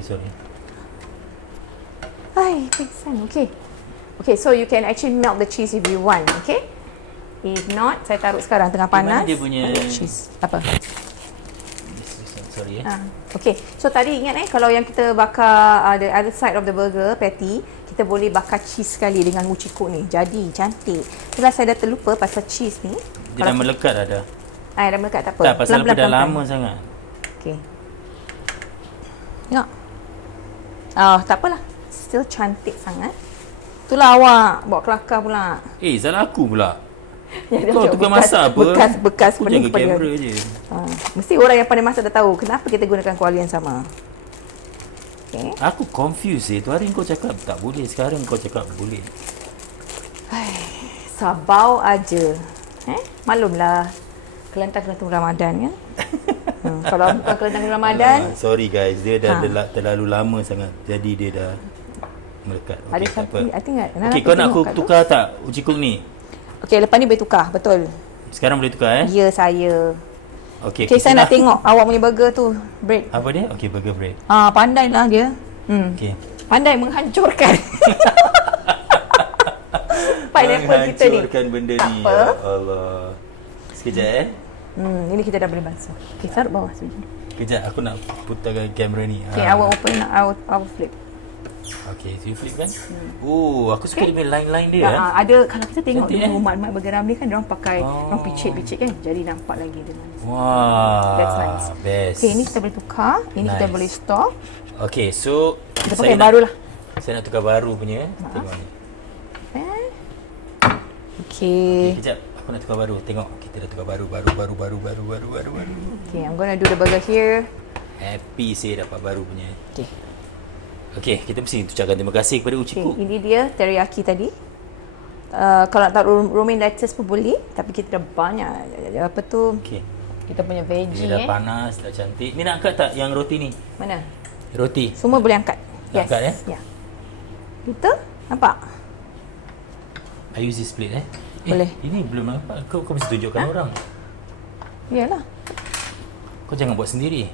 Hai, pingsan. Okay, so you can actually melt the cheese if you want, okay? If not, saya taruh sekarang tengah Di mana panas. dia punya- cheese. Apa? Sorry Okay, so tadi ingat kalau yang kita bakar the other side of the burger patty, kita boleh bakar cheese sekali dengan ucikuk ni. Jadi cantik. Itulah saya dah terlupa pasal cheese ni. Dia dah melekat dah. Dah melekat tak apa. Tak, pasal aku dah lama sangat. Okay. Tengok. Tak apalah. Still cantik sangat. Itulah awak bawa kelakar pula. Salah aku pula. Ya, dia Kau macam tukar masak apa? Bekas Aku pening jaga pada kamera je. mesti orang yang pandai masak dah tahu kenapa kita gunakan kuali yang sama. Okay. Aku confused tu hari kau cakap tak boleh, sekarang kau cakap boleh. Sabau aja. Maklumlah. Kelentang-kelentung Ramadan kan. Kalau bukan kelentang Ramadan, Sorry guys, dia dah terlalu lama sangat. Jadi dia dah melekat. ada Okey, tak apa. something, I think Okey, kau nak aku tukar tak uji cook ni? Okey, lepas ni boleh tukar, betul. Sekarang boleh tukar Ya, saya. Okey, Okey, saya nak tengok awak punya burger tu, bread. Apa dia? Okey, burger bread. Pandailah dia. Okey. Pandai menghancurkan. Pineapple kita ni. Menghancurkan benda Tak ni. apa. Ya Allah. Sekejap Ini kita dah boleh basuh. Okey, taruh bawah sini. Kejap, aku nak putarkan kamera ni. Okey, awak open, awak flip. Okey, so you flip kan? Oh, aku suka dia punya line-line dia. Ada kalau kita tengok Cantik, dulu mat-mat burger Ramli kan diorang pakai orang picit-picit kan. Jadi nampak lagi dia manis. Wah, That's nice. best. Okey, ini kita boleh tukar. Ini kita Nice. boleh stop. Okey, so Kita pakai baru lah. Saya nak tukar baru punya. Tengok ni. Okey. Kejap, aku nak tukar baru. Tengok, kita dah tukar baru. Okay, I'm gonna do the burger here. Happy saya dapat baru punya. Okay. Okey, kita mesti ucapkan terima kasih kepada Okay, Uciku. ini dia teriyaki tadi. Kalau nak taruh romaine lettuce pun boleh, tapi kita dah banyak apa tu Okey. kita punya veggie. Dia dah panas, dah cantik. Ni nak angkat tak yang roti ni? Mana? Roti. Semua boleh angkat. Nak angkat, Ya. Kita nampak? I use this plate Boleh. Ini belum nampak. Kau mesti tunjukkan orang. Yalah. Kau jangan buat sendiri.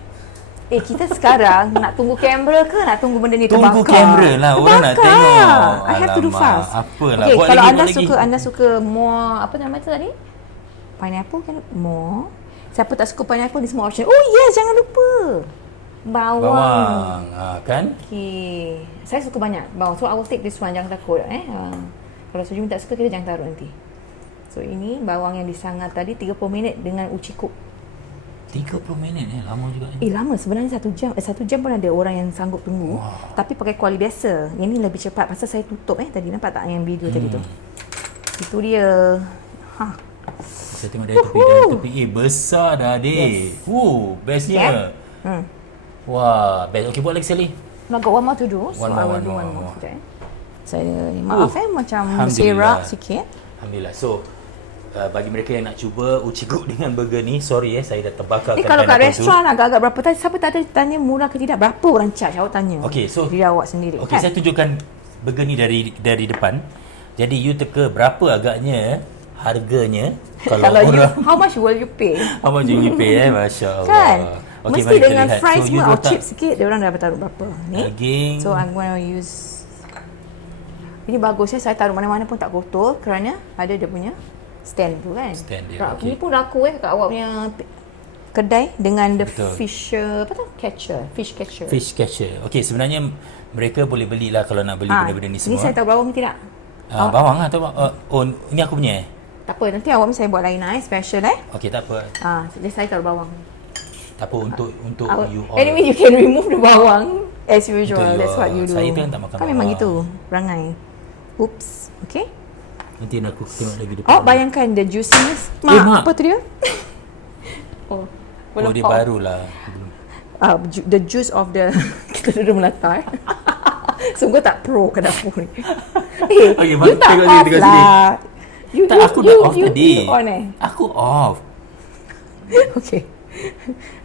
Kita sekarang nak tunggu kamera ke nak tunggu benda ni terbakar? Tunggu kamera lah, orang nak tengok. I have to do Alamak, fast. apalah, Okay, buat kalau lagi, anda buat suka lagi. anda suka more apa nama tu tadi? Pineapple kan more. Siapa tak suka pineapple ni semua option. Oh yes, jangan lupa. Bawang. Kan? Okay. Saya suka banyak bawang. So I will take this one, jangan takut Kalau Sujumi tak suka, kita jangan taruh nanti. So ini bawang yang disangat tadi 30 minit dengan uci cook. 30 minit lama juga Lama sebenarnya 1 jam. 1 jam pun ada orang yang sanggup tunggu. Tapi pakai kuali biasa. Yang ni lebih cepat pasal saya tutup tadi. Nampak tak yang video tadi tu? Itu dia. Saya tengok dari tepi. Besar dah adik. Bestnya. Wah, best. Okey, buat lagi sekali. I've got one more to do. So One I more, will do one one more. more. Sekejap, Saya maaf macam Alhamdulillah. bersirap sikit. Alhamdulillah. So, bagi mereka yang nak cuba uci cook dengan burger ni, sorry saya dah terbakarkan Kalau kat pineapple restoran agak-agak berapa tadi? Siapa tak ada tanya murah ke tidak? Berapa orang charge? Awak tanya. Okey, so diri awak sendiri. Okey, saya tunjukkan burger ni dari depan. Jadi you teka berapa agaknya harganya kalau Kalau you, orang how much will you pay? how much you pay Masya Allah. Kan? Okey, Mesti mari kita dengan lihat. fries So, you semua letak cheap sikit, dia orang dah taruh berapa. Ni. daging. So I'm going to use. Ini bagus saya taruh mana-mana pun tak kotor kerana ada dia punya stand tu kan. Stand dia, Ini okey. pun laku kat awak punya kedai dengan the Betul. fish apa tu? Fish catcher. Fish catcher. Okey, sebenarnya mereka boleh belilah kalau nak beli benda-benda ni Ini semua. saya tahu bawang tidak? Bawang atau oh ni aku punya. Tak apa, nanti awak saya buat lain special Okey, tak apa. jadi saya taruh bawang. Tak apa untuk you all. Anyway, you can remove the bawang as usual. Untuk That's what you do. saya kan tak makan Kan memang bawang. gitu, perangai. Oops, okay. Nanti nak aku tengok lagi depan. Oh, bayangkan the juiciness. Mak. Apa tu dia? Oh, belum dia pop. barulah. The juice of the kita duduk melatar. Sungguh tak pro ke dapur ni. Okay, you tak tengok off sini. lah. You, Tak, aku dah off tadi. You on Aku off. Okay.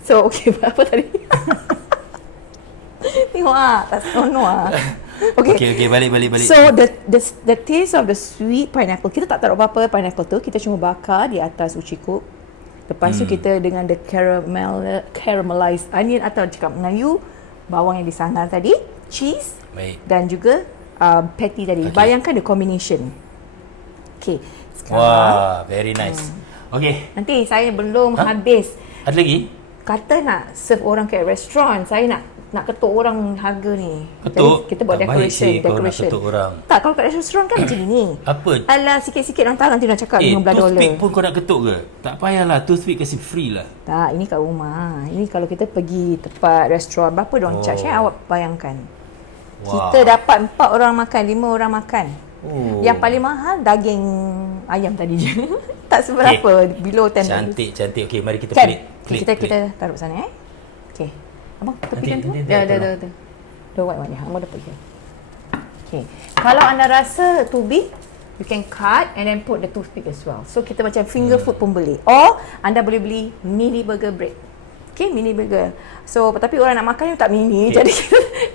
So, okay, apa tadi? Tengok tak seronok Okay, balik. So the taste of the sweet pineapple, kita tak taruh apa-apa pineapple tu, kita cuma bakar di atas uchikup. Lepas tu kita dengan the caramelized onion atau cakap Melayu, bawang yang disanggar tadi, cheese. Baik. Dan juga patty tadi. Okay. Bayangkan the combination. Okay. Sekarang Wah, very nice. Okay, nanti saya belum habis. ada lagi? Kata nak serve orang ke restoran, saya nak ketuk orang harga ni. Ketuk? Jadi kita buat Tak baik decoration. sih kalau nak ketuk orang. Tak, kalau kat restoran kan macam ni. Apa? Alah, sikit-sikit orang tahu nanti nak cakap $15. Toothpick pun kau nak ketuk ke? Tak payahlah, toothpick kasi free lah. Tak, ini kat rumah. Ini kalau kita pergi tempat restoran, berapa diorang charge? Awak bayangkan. Wah. Kita dapat 4 orang makan, 5 orang makan. Oh. Yang paling mahal daging ayam tadi je. Tak seberapa, below $10. Cantik. Okay, mari kita Kan? klik. Kita taruh sana Okay. Abang tepikan tu. nanti Dah. tolong. The white one ya. Abang dapat je. Okay. Kalau anda rasa too big, you can cut and then put the toothpick as well. So kita macam finger food pun boleh. Or anda boleh beli mini burger bread. Okay, mini burger. So tapi orang nak makan tak mini. Okay. Jadi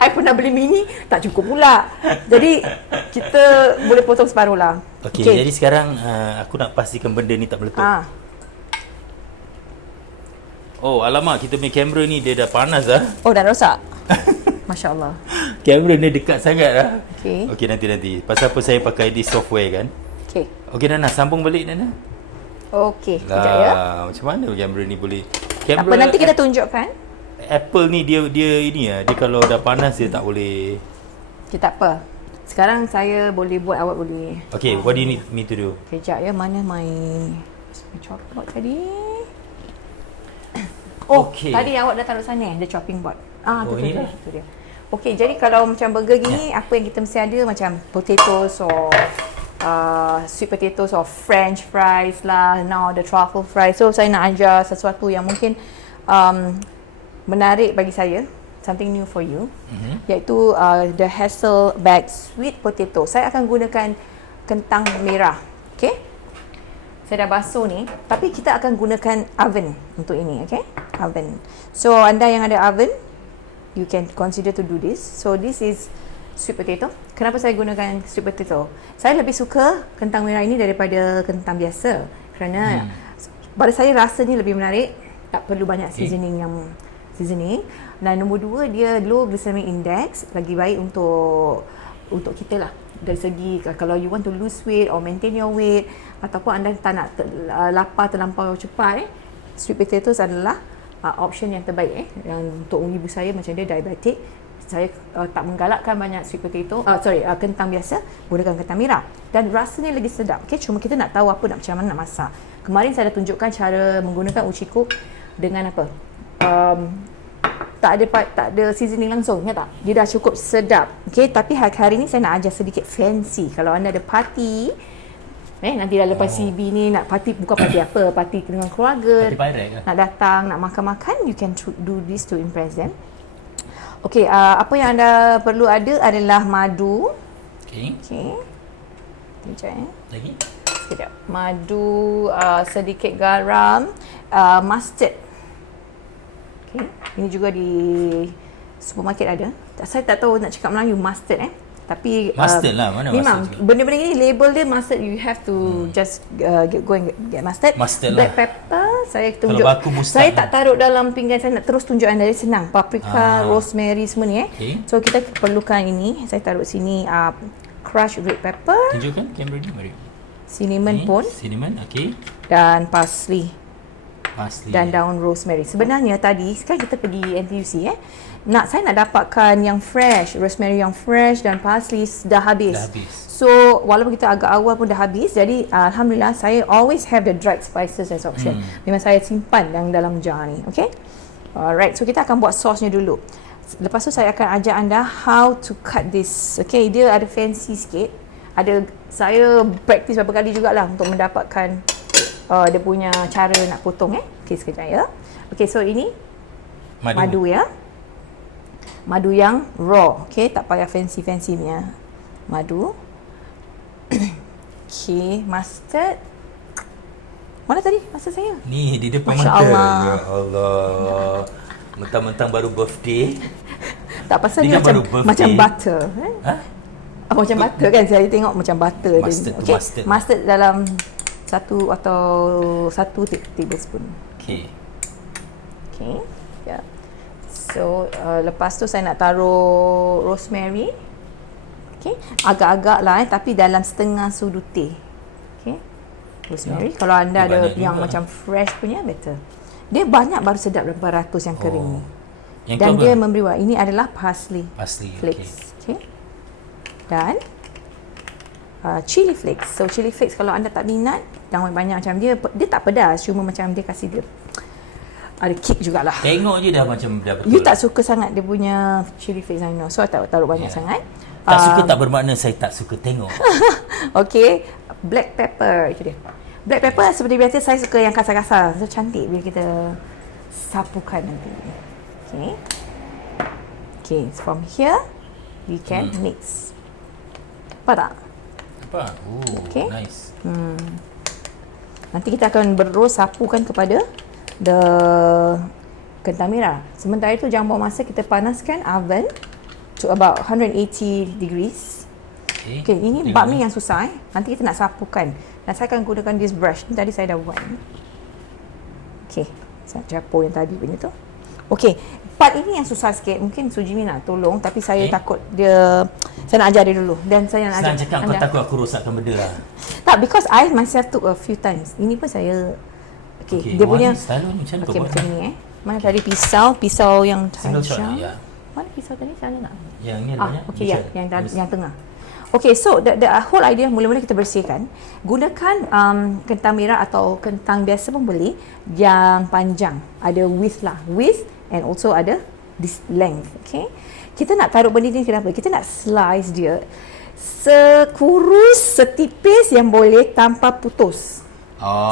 I pernah beli mini, tak cukup pula. Jadi kita boleh potong separuh lah. Okay, jadi sekarang aku nak pastikan benda ni tak meletup. Oh, alamak, kita punya kamera ni dia dah panas dah. Oh, dah rosak. Masya Allah. Kamera ni dekat sangat dah. Okay. Okay, nanti. Pasal apa saya pakai this software kan? Okay. Okay, Nana, sambung balik Nana. Okay, sekejap ya. Macam mana kamera ni boleh? Tak apa, nanti kita tunjukkan. Apple ni dia ini dia kalau dah panas dia tak boleh. Okay, tak apa. Sekarang saya boleh buat, awak boleh. Okay, what do you need me to do? Kejap ya, mana my chopping board tadi? Oh, Okay. tadi awak dah taruh sana the chopping board. Oh, tu inilah. dia. Okay, jadi kalau macam burger gini, apa yang kita mesti ada macam potatoes or sweet potatoes or french fries lah, now the truffle fries. So saya nak ajar sesuatu yang mungkin menarik bagi saya, something new for you, iaitu the Hasselback sweet potato. Saya akan gunakan kentang merah. Okay, saya dah basuh ni, tapi kita akan gunakan oven untuk ini. Okay, oven. So anda yang ada oven, you can consider to do this. So this is sweet potato. Kenapa saya gunakan sweet potato? Saya lebih suka kentang merah ini daripada kentang biasa kerana pada saya rasa ni lebih menarik, tak perlu banyak seasoning. Dan nombor 2, dia low glycemic index, lagi baik untuk kita lah, dari segi kalau you want to lose weight or maintain your weight, ataupun anda tak nak lapar terlampau cepat, sweet potatoes adalah option yang terbaik yang untuk ibu saya, macam dia diabetic. Saya tak menggalakkan banyak sweet potato, kentang biasa, gunakan kentang merah dan rasanya lagi sedap. Okay, cuma kita nak tahu macam mana nak masak. Kemarin saya dah tunjukkan cara menggunakan uchiko dengan apa, tak ada seasoning langsung, ingat tak? Dia dah cukup sedap. Okay, tapi hari ni saya nak ajar sedikit fancy. Kalau anda ada party, nanti dah lepas CB ni nak party, bukan party apa, party dengan keluarga, Party pirate ke? nak datang, nak makan-makan, you can do this to impress them. Okay, apa yang anda perlu ada adalah madu. Okay. Sekejap Lagi? Sekejap. Madu, sedikit garam, mustard. Okay, ini juga di supermarket ada. Saya tak tahu nak cakap Melayu, mustard Tapi Mustard lah, mana memang mustard juga? benda-benda ni label dia mustard, you have to just go and get mustard. Mustard Black lah. pepper saya tunjuk. baku mustard Saya lah. tak taruh dalam pinggan, saya nak terus tunjuk anda, dia senang. Paprika, Ah. rosemary semua ni Okay. So kita perlukan ini, saya taruh sini crushed red pepper, Tunjukkan kamera ni, mari. cinnamon Ni, pun cinnamon, okey. dan parsley Parsley. dan daun rosemary. Sebenarnya tadi kan kita pergi NTUC saya nak dapatkan yang fresh, rosemary yang fresh dan parsley dah habis. Dah habis. So walaupun kita agak awal pun dah habis, jadi alhamdulillah saya always have the dried spices as option. Memang saya simpan yang dalam jar ni, okay? Alright, so kita akan buat sosnya dulu. Lepas tu saya akan ajar anda how to cut this. Okay, dia ada fancy sikit. Saya practice beberapa kali jugalah untuk mendapatkan dia punya cara nak potong Okay, sekejap ya. Okay, so ini madu ya. Madu yang raw. Okay, tak payah fancy-fancy punya madu. Okay, mustard. Mana tadi mustard saya? Ni di depan Masya mata. Allah. Ya Allah. Mentang-mentang baru birthday. Tak, pasal Dia ni kan macam baru birthday. macam butter. Ha? Macam butter kan, saya tengok macam butter Mustard dia. tu mustard. Mustard dalam 1 atau 1 tablespoon. Okey. Okay. Ya. So lepas tu saya nak taruh rosemary. Okay. Agak-agak lah tapi dalam setengah sudu teh. Okay. Rosemary. Kalau anda Dia ada banyak yang juga. macam fresh punya, better. Dia banyak baru sedap daripada 100 yang kering ni. Yang Dan tu dia apa? memberi warna. Ini adalah parsley Parsley. Okey. flakes. Okay. Dan chili flakes. So chili flakes kalau anda tak minat, jangan banyak macam dia tak pedas, cuma macam dia kasih dia ada kick jugalah. Tengok je dah macam dah betul. You tak suka sangat dia punya chili flakes, I know. So I tak taruh banyak sangat. Tak suka tak bermakna saya tak suka tengok. Okay, black pepper itu dia. Black pepper seperti biasa saya suka yang kasar-kasar. So cantik bila kita sapukan nanti. Okay. Okay, from here we can mix. Apa tak? Apa? Oh, Okey. nice. Nanti kita akan berus sapukan kepada the kentang merah. Sementara itu jangan buang masa, kita panaskan oven to about 180 degrees. Okay, ini Tengok bakmi yang susah Nanti kita nak sapukan. Dan saya akan gunakan this brush. Ni tadi saya dah buat ni. Okay, saya capur yang tadi punya tu. Okay, part ini yang susah sikit. Mungkin Sujimi nak tolong, tapi saya takut dia, saya nak ajar dia dulu. Dan saya nak Senang ajar cakap kau takut aku rosakkan benda lah. Tak, because I myself took a few times. Ini pun saya Okay, dia wah, punya ni selalu macam mana kau okay, buat? macam ni Mana tadi pisau yang Single shot tajam. ya. Mana pisau tadi sana nak? Yang ni banyak. Okay, ya, yang tengah. Okay, so the whole idea mula-mula kita bersihkan. Gunakan kentang merah atau kentang biasa pun boleh, yang panjang. Ada width lah. Width and also ada this length. Okay. Kita nak taruh benda ni kenapa? Kita nak slice dia sekurus, setipis yang boleh tanpa putus.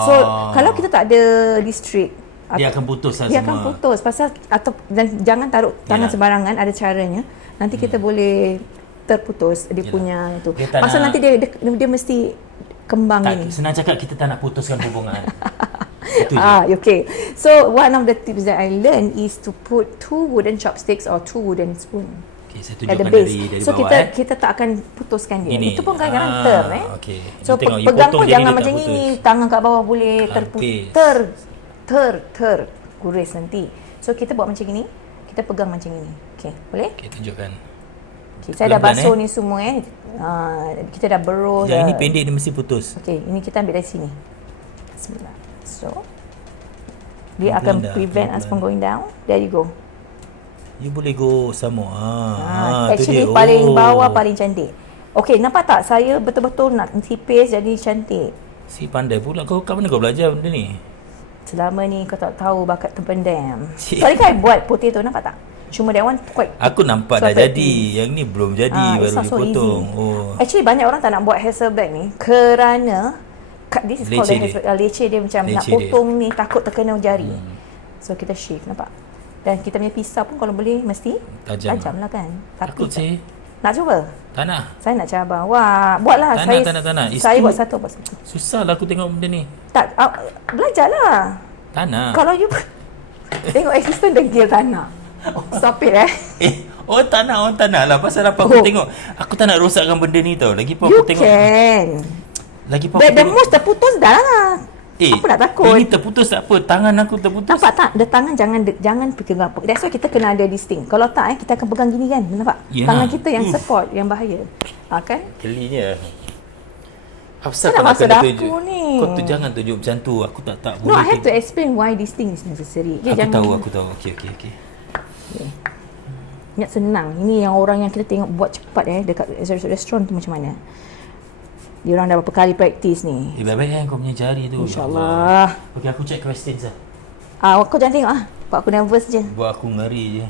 So, kalau kita tak ada distrik, dia akan putus lah dia semua. akan putus pasal dan jangan taruh tangan sembarangan, ada caranya. Nanti kita boleh terputus dia punya tu. Dia tak Pasal nak- nanti dia mesti kembang Tak, ini. senang cakap kita tak nak putuskan hubungan. Itu je. Okay. So one of the tips that I learned is to put 2 wooden chopsticks or 2 wooden spoon Okay, saya at the tunjukkan base. dari So bawah. kita tak akan putuskan dia. Ini. Itu pun kadang-kadang term Okay. So You tengok, you pegang potong pun jadi jangan dia tak macam putus. ini, tangan kat bawah boleh Habis. terkuris nanti. So kita buat macam ini, kita pegang macam ini. Okay, boleh? Okay, tunjukkan. Okay, saya dah Pelan-pelan, basuh ni semua kita dah berus. Yang dah. ini pendek dia mesti putus. Okay, ini kita ambil dari sini. Bismillah. So dia akan Pelan-pelan dah, prevent us pelan-pelan. from going down. There you go. You boleh go sama. Tu Actually dia. paling bawah paling cantik. Okay, nampak tak? Saya betul-betul nak tipis jadi cantik. Si pandai pula kau. Kat mana kau belajar benda ni? Selama ni kau tak tahu bakat terpendam. Cik. Tadi kan I buat potato, nampak tak? Cuma that one quite Aku nampak dah seperti- jadi. Yang ni belum jadi it's baru not so dipotong. easy. Oh. Actually banyak orang tak nak buat Hasselback ni kerana this is called Leceh the Hasselback. Leceh dia macam nak Leceh dia. potong ni takut terkena jari. So kita shave, nampak? Dan kita punya pisau pun kalau boleh mesti Tajam. lah kan. Takut sih. Nak cuba? Tak nak. Saya nak cabar. Wah, buatlah. Tak Saya nak, tak nak. It's Saya too- buat satu. Susah lah aku tengok benda ni. Tak, belajarlah. Tak nak. Kalau you tengok assistant degil tak nak. Oh, stop it Orang tak nak lah. Pasal apa aku tengok, aku tak nak rosakkan benda ni tau. Lagipun You aku tengok, can. lagipun The aku tengok, most terputus dah lah. Apa nak takut? ini terputus tak apa. Tangan aku terputus. Nampak tak? The tangan jangan pegang apa. That's why kita kena ada this thing. Kalau tak kita akan pegang gini kan. Nampak? Ya. Tangan kita yang support, yang bahaya. Kan? Gelinya. Apa Kau nak kau nak masuk kena dapur tunjuk? ni. Kau tu jangan tunjuk macam tu. Aku tak No, boleh. I have to explain why this thing is necessary. Okay, Aku tahu. Okey. Ingat senang. Ini yang orang yang kita tengok buat cepat dekat restoran tu macam mana. Dia orang dah berapa kali praktis ni. Baik-baik kan kau punya jari tu. InsyaAllah. Okey, aku check questions lah. Kau jangan tengok Buat aku nervous je. Buat aku ngeri je.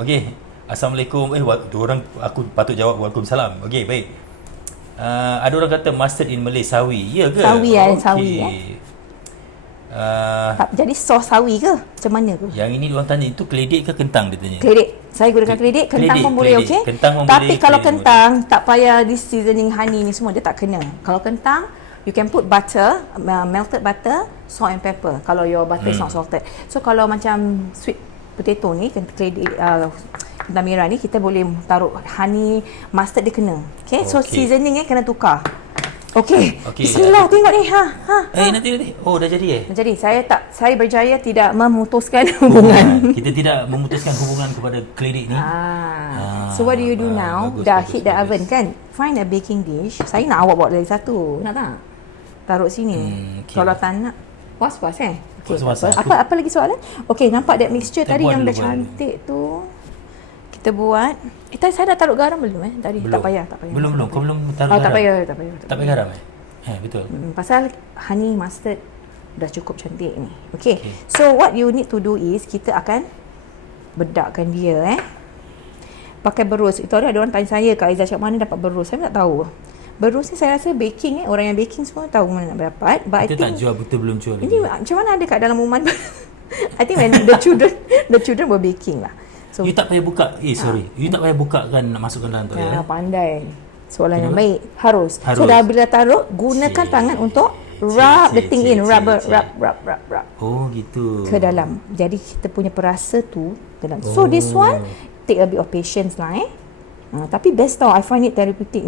Okey. Assalamualaikum. Orang aku patut jawab waalaikumsalam. Okey, baik. Ada orang kata mustard in Malay sawi. Ya ke? Sawi sawi jadi sos sawi ke? Macam mana ke? Yang ini orang tanya itu keledek ke kentang dia tanya. Keledek. Saya gunakan keledek. Kentang pun boleh, okey? Kentang pun Tapi boleh, kalau keledek kentang, tak payah this seasoning honey ni semua, dia tak kena. Kalau kentang, you can put butter, melted butter, salt and pepper. Kalau your butter is not salted. So kalau macam sweet potato ni, keledek, kentang merah ni, kita boleh taruh honey, mustard dia kena. Okay? So seasoning kena tukar. Okey. Bismillah, tengok ni. Nanti. Oh, dah jadi Jadi saya berjaya tidak memutuskan hubungan. Kita tidak memutuskan hubungan kepada keledek ni. So what do you do now? Dah hit the oven kan? Find a baking dish. Saya nak awak bawa lagi satu. Nak tak? Taruh sini. Kalau tak nak, puas-puas Okay, apa lagi soalan? Okey, nampak that mixture tadi yang dah cantik tu. Kita buat. Tadi saya dah taruh garam belum tadi? Belum. Tak payah. Belum. Kau belum taruh garam? Tak payah. Tak payah garam betul. Pasal honey mustard dah cukup cantik ni. Okay. So what you need to do is kita akan bedakkan dia pakai berus. Itu ada orang tanya saya, Kak Aizah, macam mana dapat berus? Saya tak tahu. Berus ni saya rasa baking orang yang baking semua tahu mana nak dapat. But kita tak jual, betul belum jual. Ini macam mana ada kat dalam rumah? I think when the children were baking lah. So, you tak payah buka. You tak payah buka kan nak masukkan dalam tu pandai. Soalan yang baik. Harus. So dah bila taruh, gunakan tangan untuk rub the thing in. Rub. Oh gitu. Ke dalam. Jadi kita punya perasa tu ke dalam. So this one take a bit of patience lah tapi best tau. I find it therapeutic,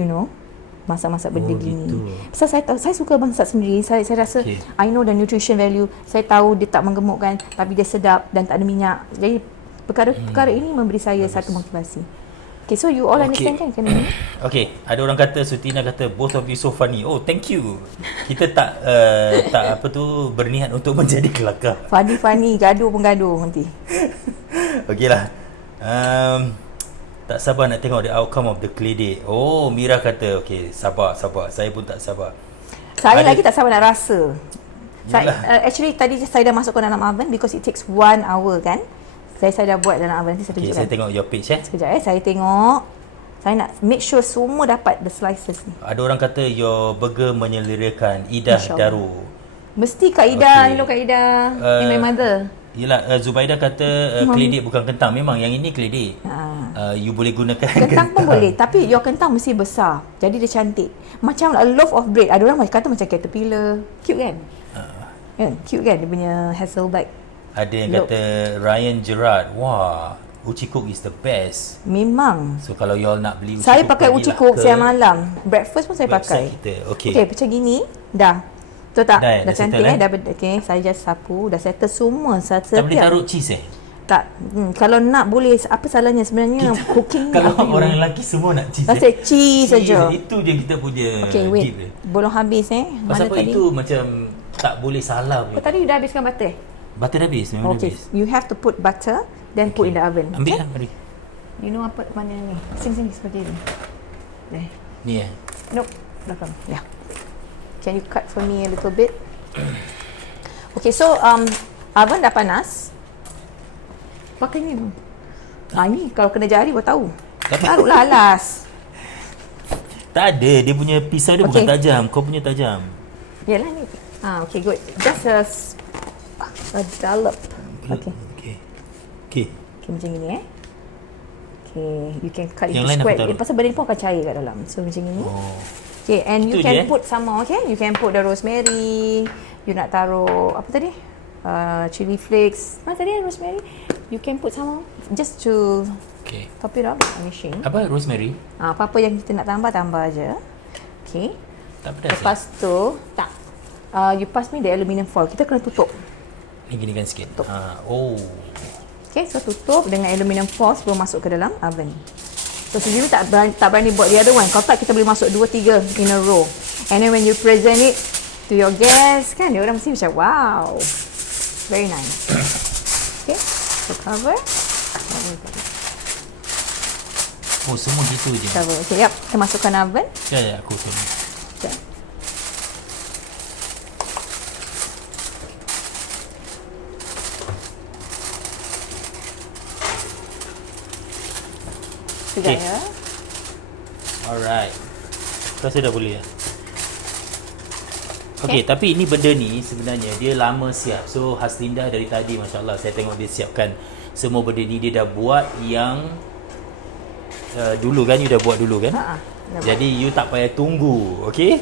masak-masak benda gini. Gitu. Pasal saya suka masak sendiri. Saya rasa I know the nutrition value. Saya tahu dia tak menggemukkan tapi dia sedap dan tak ada minyak. Jadi perkara ini memberi saya satu motivasi. Okay, so you all understand kan? Okay, ada orang kata, Sutina kata, both of you so funny. Oh, thank you. Kita tak berniat untuk menjadi kelakar. Funny, gaduh pun gaduh nanti. Okay lah. Tak sabar nak tengok the outcome of the keledek. Oh, Mira kata, okay, sabar. Saya pun tak sabar. Saya lagi tak sabar nak rasa. Actually, tadi saya dah masukkan dalam oven because it takes 1 hour kan. Saya dah buat dalam oven. Nanti saya tunjukkan. Saya tengok your page Sekejap saya tengok. Saya nak make sure semua dapat the slices ni. Ada orang kata your burger menyelerakan. Ida Daru. Mesti Kak Ida, hello Kak Ida. My mother. Yelah, Zubaida kata keledek bukan kentang. Memang yang ini keledek. You boleh gunakan kentang pun boleh. Tapi your kentang mesti besar. Jadi dia cantik. Macam a loaf of bread. Ada orang kata macam caterpillar. Cute kan? Cute kan dia punya Hasselback. Ada yang kata Ryan Gerard, wah, Uci Cook is the best. Memang. So kalau you all nak beli Uci saya Cook, pakai Uci Cook siang malam. Breakfast pun saya pakai. Okay, macam gini dah. Betul tak? Dah cantik dah. Okay, saya just sapu. Dah settle semua. Tak boleh taruh cheese Tak. Kalau nak boleh. Apa salahnya sebenarnya cooking. Kalau orang lelaki semua nak cheese. Rasa cheese saja. Itu je kita punya. Okay, wait. Belum habis Pasal apa tadi? Itu macam tak boleh salah. Tadi dah habiskan butter? Butter dah habis. Okay, you have to put butter then put in the oven. Ambil lah, mari. You know apa mana ni? Sing seperti ni. Ni Nope, belakang. Yeah. Can you cut for me a little bit? Okay, so oven dah panas. Pakai ni. Ni kalau kena jari baru tahu. Taruhlah alas. Tak ada, dia punya pisau dia bukan tajam. Kau punya tajam. Yalah ni. Okay, good. Just a dollop. Okay, macam gini Okay, you can cut into square. Pasal benda ni pun akan cair kat dalam. So macam gini. Okay, and you can put some more. Okay, you can put the rosemary. You nak taruh apa tadi? Chili flakes. Mana tadi rosemary? You can put some more just to Okay. Top it up dengan machine. Apa? Rosemary? Apa-apa yang kita nak tambah aja. Okay. Tak pedas. Lepas tu, tak. You pass me the aluminium foil. Kita kena tutup. Ni ginikan sikit. Tutup. Oh. Okay, so tutup dengan aluminium foil sebelum masuk ke dalam oven. So sendiri tak berani buat the other one. Kalau tak, kita boleh masuk 2-3 in a row. And then when you present it to your guests, kan, dia orang mesti macam, wow. Very nice. Okay, so cover. Oh, semua gitu je. Cover. Okay, yap. Kita masukkan oven. Ya, aku tengok. Okay. Sekejap Okay. ya. Alright. Rasa dah boleh ya. Okay, tapi ini benda ni sebenarnya dia lama siap. So Haslinda dari tadi, Masya Allah, saya tengok dia siapkan semua benda ni. Dia dah buat yang dulu kan, you dah buat dulu kan? Jadi you tak payah tunggu, okay?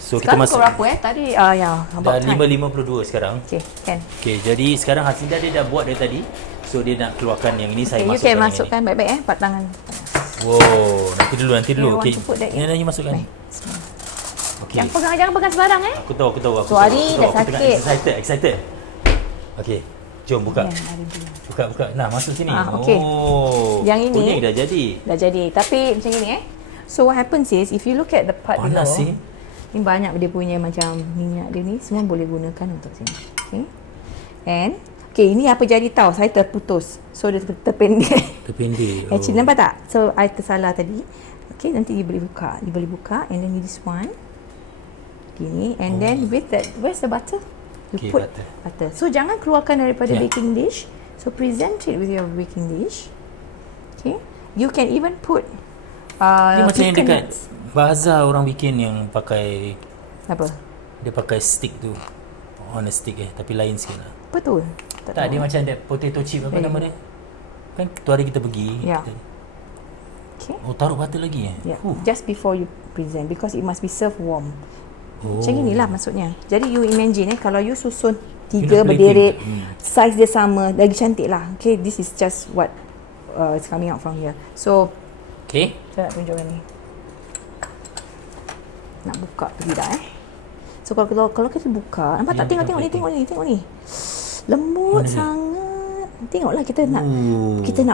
So kita Sekarang masuk. pukul berapa tadi? Ya, Dah 5.52 sekarang. Okay, kan. Okay, jadi sekarang Haslinda dia dah buat dari tadi. So dia nak keluarkan yang ini, saya Okay, you masukkan can yang masukkan baik-baik empat tangan. ini. Wow, nanti dulu. You want Okay, to put that in? ni you masukkan. Okay. Jangan pegang sebarang Aku tahu. Sorry, Aku dah tengah sakit. excited. Okay, jom buka. Ya, ada dua. Buka. Nah, masuk sini. Okay. Oh. Yang ini kuning dah jadi. Dah jadi. Tapi macam ni So what happens is, if you look at the part Panas below, sih. ni banyak dia punya macam minyak dia ni, semua boleh gunakan untuk sini. Okay. And okay, ini apa jadi tahu, saya terputus. So dia terpendek. Terpendek. Actually, nampak tak? So I tersalah tadi. Okay, nanti you boleh buka. You boleh buka and then this one. Gini. And then with that, where's the butter? You Okay, put butter. So jangan keluarkan daripada Yeah. baking dish. So present it with your baking dish. Okay. You can even put Ni macam yang pecan dekat nuts. bazar orang bikin yang pakai, Apa? dia pakai stick tu. On a stick tapi lain sikit lah. Betul. Tak, dia macam that potato chip, apa nama dia? Kan tu hari kita pergi. Ya. Okay. Oh, taruh butter lagi Yeah. Just before you present, because it must be served warm. Macam inilah maksudnya. Jadi you imagine kalau you susun tiga nak berderet, plating. size dia sama, lagi cantik lah. Okay, this is just what is coming out from here. So, Okay. saya nak tunjukkan ni. Nak buka tu tidak So kalau kita buka, nampak tak? Yang Tengok bukan ni. Lembut Mana dia? sangat. Tengoklah kita nak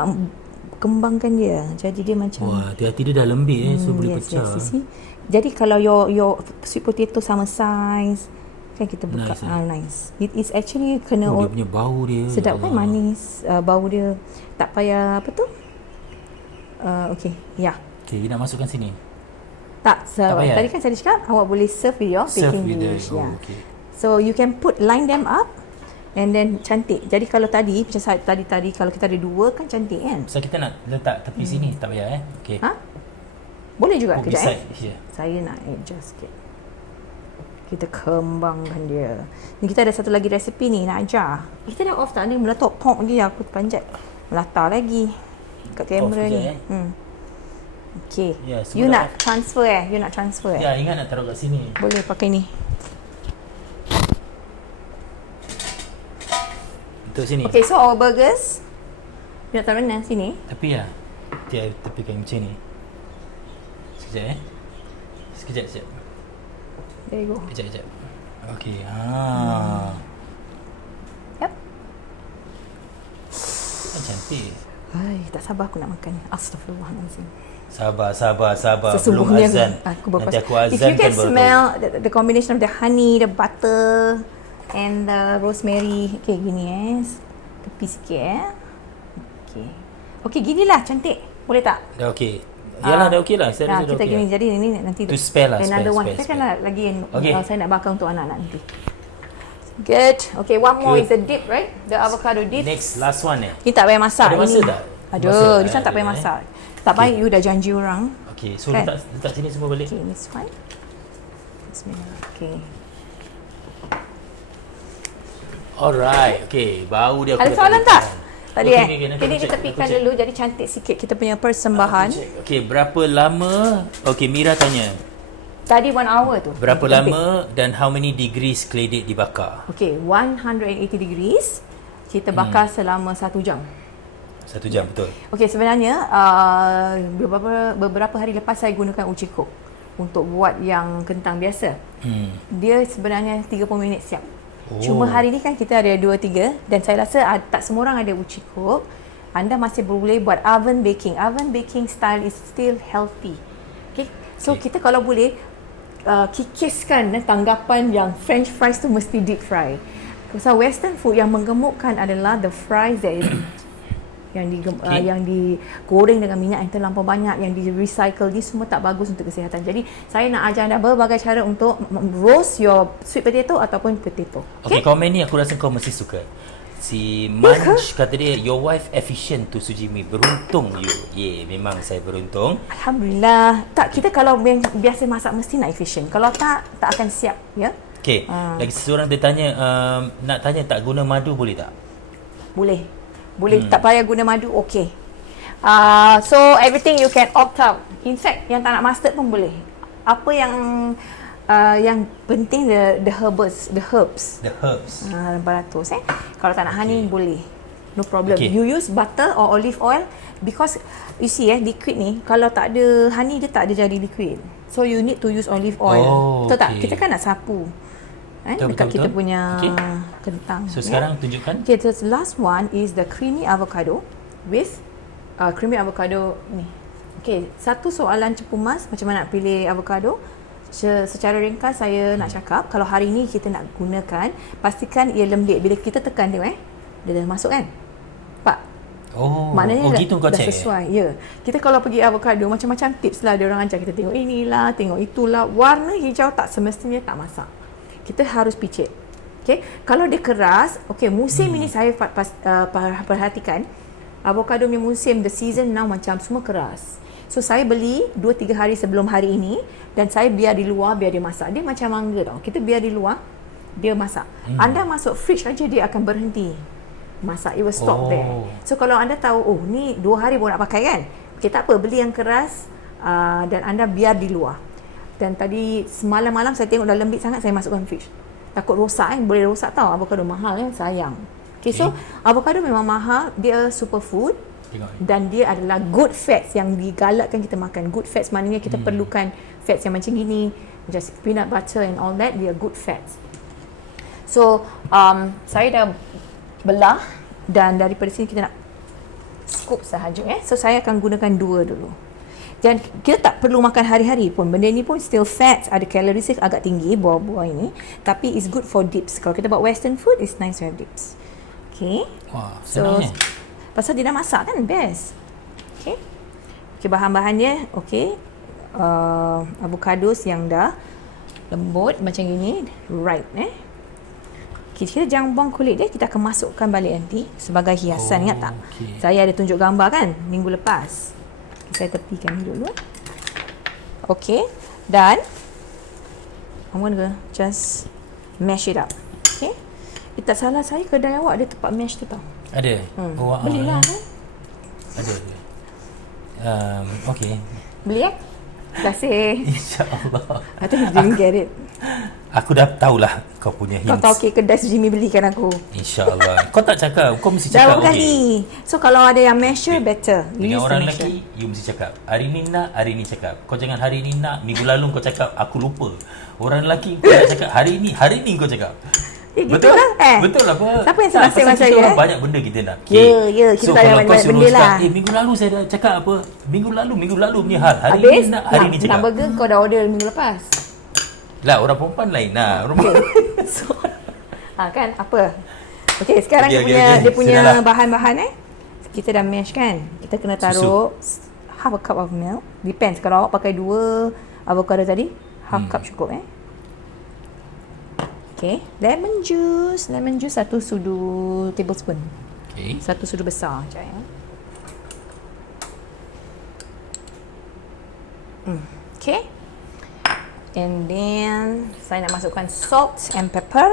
Oh. kembangkan dia. Jadi dia macam Wah, hati-hati dia dah lembik so boleh pecah. you see. Jadi kalau your sweet potato sama size, kan kita buka. Nice, Nice. It is actually kena Oh, dia punya bau dia. sedap kan, manis, bau dia tak payah apa tu? Okay, ya. Okay, you nak masukkan sini. Tak, payah. tadi kan saya cakap awak boleh serve with your Serve baking with the dish. Ya. okay. So you can line them up and then cantik. Jadi kalau tadi macam tadi kalau kita ada dua kan cantik kan? So kita nak letak tepi sini, tak payah Okay. Ha? Boleh juga Oh, kejap beside here. Saya nak adjust sikit. Kita kembangkan dia. Ni kita ada satu lagi resipi ni nak ajar. Kita dah off tak ni, meletak pok lagi aku terpanjat. Melatar lagi kat kamera ni. sekejap, Okay. Ya, semua You dah nak transfer You nak transfer Ya, ingat nak taruh kat sini. Boleh pakai ni. Untuk sini. Okay, so our burgers you nak taruh mana? Sini. Tapi ya, dia tepikan macam ni. Sekejap Sekejap. There you go. Kejap. Okay. Yep. Cantik. Hai, tak sabar aku nak makan. Astaghfirullahalazim. Sabar. Belum Sesungguhnya azan. aku berpas. Nanti aku If you azankan can baru smell the combination of the honey, the butter and the rosemary. Okay, gini tepi sikit Okay, ginilah cantik. Boleh tak? Dah okey. Yalah, dah okey lah. Saya rasa dah kita okey gini. lah. Jadi ini nanti To spare lah, another spare, one. spare, Saya kan spare. lagi yang Okay. saya nak bakar untuk anak-anak nanti. Good. Okay, one more Good. is the dip, right? The avocado dip. Next, last one Ni tak payah masak. Ada masa Ini- tak? Ada. Masa This one tak payah ada, masak. Tak payah, you dah janji orang. Okay, so Kan? letak sini semua balik. Okay, this one. Bismillah. Okay. Alright, okay. Bau dia aku Ada dah soalan tak? tahan. Tadi Okay, Ini nanti aku kita check, tepikan aku check. dulu jadi cantik sikit kita punya persembahan. Okay, berapa lama? Okay, Mira tanya. Tadi 1 hour tu. Berapa Lebih. lama dan how many degrees keledek dibakar? Okay, 180 degrees. Kita bakar selama 1 jam. 1 jam, betul. Okey, sebenarnya beberapa hari lepas saya gunakan uji kok untuk buat yang kentang biasa. Dia sebenarnya 30 minit siap. Cuma hari ni kan kita ada 2-3 dan saya rasa tak semua orang ada uji kok. Anda masih boleh buat oven baking. Oven baking style is still healthy. Okay? So kita kalau boleh kikiskan tanggapan yang French fries tu mesti deep fry. So western food yang menggemukkan adalah the fries that is yang digoreng dengan minyak yang terlampau banyak, yang di recycle, ni semua tak bagus untuk kesihatan. Jadi saya nak ajar anda berbagai cara untuk roast your sweet potato ataupun potato. Okay, komen ni aku rasa kau mesti suka. Si Manj kata dia, your wife efficient to Sujimi. Beruntung you. Memang saya beruntung. Alhamdulillah. Tak, kita kalau yang biasa masak mesti nak efficient. Kalau tak akan siap, ya. Okay, lagi seseorang dia tanya, nak tanya tak guna madu boleh tak? Boleh, tak payah guna madu, okay. So everything you can opt out. In fact, yang tak nak mustard pun boleh. Apa yang penting the herbs. Baratus Kalau tak nak honey boleh. No problem. Okay. You use butter or olive oil because you see liquid ni kalau tak ada honey dia tak ada jadi liquid. So you need to use olive oil. Betul tak? Kita kan nak sapu. Dekat kita punya kentang. So sekarang tunjukkan. Okay, the last one is the creamy avocado with creamy avocado ni. Okay, satu soalan cepu mas, macam mana nak pilih avocado? Secara ringkas saya nak cakap, kalau hari ni kita nak gunakan, pastikan ia lembik. Bila kita tekan dia dia dah masuk kan? Pak. Maknanya gitu kau dah check. sesuai. Ya. Kita kalau pergi avocado macam-macam tips lah dia orang ajar kita, tengok inilah, tengok itulah. Warna hijau tak semestinya tak masak. Kita harus picit. Okay. Kalau dia keras, okay, musim ini saya perhatikan avocado punya musim, the season now macam semua keras. So saya beli 2-3 hari sebelum hari ini dan saya biar di luar, biar dia masak. Dia macam mangga tau. Kita biar di luar, dia masak. Anda masuk fridge aja dia akan berhenti masak. It will stop there. So kalau anda tahu, ni 2 hari baru nak pakai kan? Okay, tak apa, beli yang keras dan anda biar di luar. Dan tadi semalam-malam saya tengok dah lembik sangat, saya masukkan fridge. Takut rosak boleh rosak tau. Avocado mahal sayang. Okay, so avocado memang mahal, dia superfood. Dan dia adalah good fats yang digalakkan kita makan. Good fats maknanya kita perlukan fats yang macam gini, just peanut butter and all that, dia good fats. So saya dah belah dan daripada sini kita nak scoop sahaja So saya akan gunakan 2 dulu. Dan kita tak perlu makan hari-hari pun. Benda ni pun still fats, ada calories agak tinggi buah-buah ini, tapi it's good for dips. Kalau kita buat western food, it's nice to have dips. Okay. Wah, So senang pasal dia dah masak kan, best. Okay, bahan-bahannya okay. Avocados yang dah lembut macam gini, right kita jangan buang kulit dia, kita akan masukkan balik nanti sebagai hiasan. Ingat tak? Saya ada tunjuk gambar kan minggu lepas. Saya tepikan dulu. Okay, dan I'm gonna just mash it up. Okay, tak salah saya, kedai awak ada tempat mash tu tau. Ada. Belilah kan? Ada. Okay. Beli Terima kasih. InsyaAllah. I think you didn't get it. Aku dah tahulah kau punya hints. Kau tahu kedai Jimmy belikan aku. InsyaAllah. Kau tak cakap. Kau mesti Dah cakap. berapa kali. So kalau ada yang measure, better. You Dengan use orang the measure. lelaki, you mesti cakap. Hari ni nak, hari ni cakap. Kau jangan hari ni nak, minggu lalu kau cakap, aku lupa. Orang lelaki, kau nak cakap, hari ni kau cakap. Betul lah. Betul lah apa? Siapa yang senasib macam saya? Kita orang banyak benda kita nak. Ya, kita so, tak ada banyak benda lah. Minggu lalu saya dah cakap apa? Minggu lalu punya hal. Hari habis, ni nak, hari ni cakap. Nak burger kau dah order minggu lepas. Lah, orang perempuan lain lah. So, kan apa? Okay, sekarang Okay. dia punya Silalah. bahan-bahan kita dah mash kan. Kita kena taruh half a cup of milk. Depends. Kalau awak pakai 2 avocado tadi, half cup cukup Okay, lemon juice 1 sudu tablespoon. Okay. 1 sudu besar. Sekejap Okay. And then saya nak masukkan salt and pepper.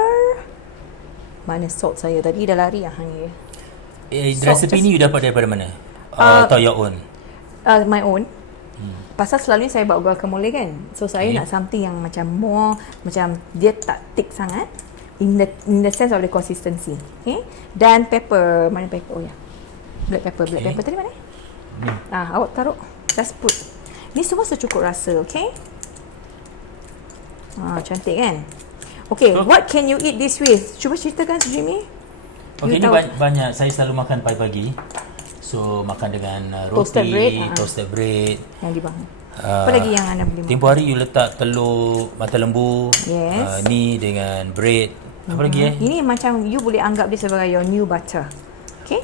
Mana salt saya tadi? Dah lari ni. Resepi ni you dapat daripada mana? Atau your own? My own. Pasal selalunya saya buat guacamole kan. So saya nak something yang macam more, macam dia tak thick sangat in the sense of the consistency. Okay. Dan pepper, mana pepper? Black pepper tadi mana? Ni. Awak taruh, just put. Ni semua secukup rasa, okay? Cantik kan? Okay, what can you eat this with? Cuba ceritakan Jimmy. Okay, ni banyak. Saya selalu makan pagi-pagi. So, makan dengan roti, toasted bread. Yang di bawah. Apa lagi yang anda boleh makan? Tempoh hari you letak telur mata lembu. Yes. Ni dengan bread. Apa lagi Ini macam you boleh anggap dia sebagai your new butter. Okay?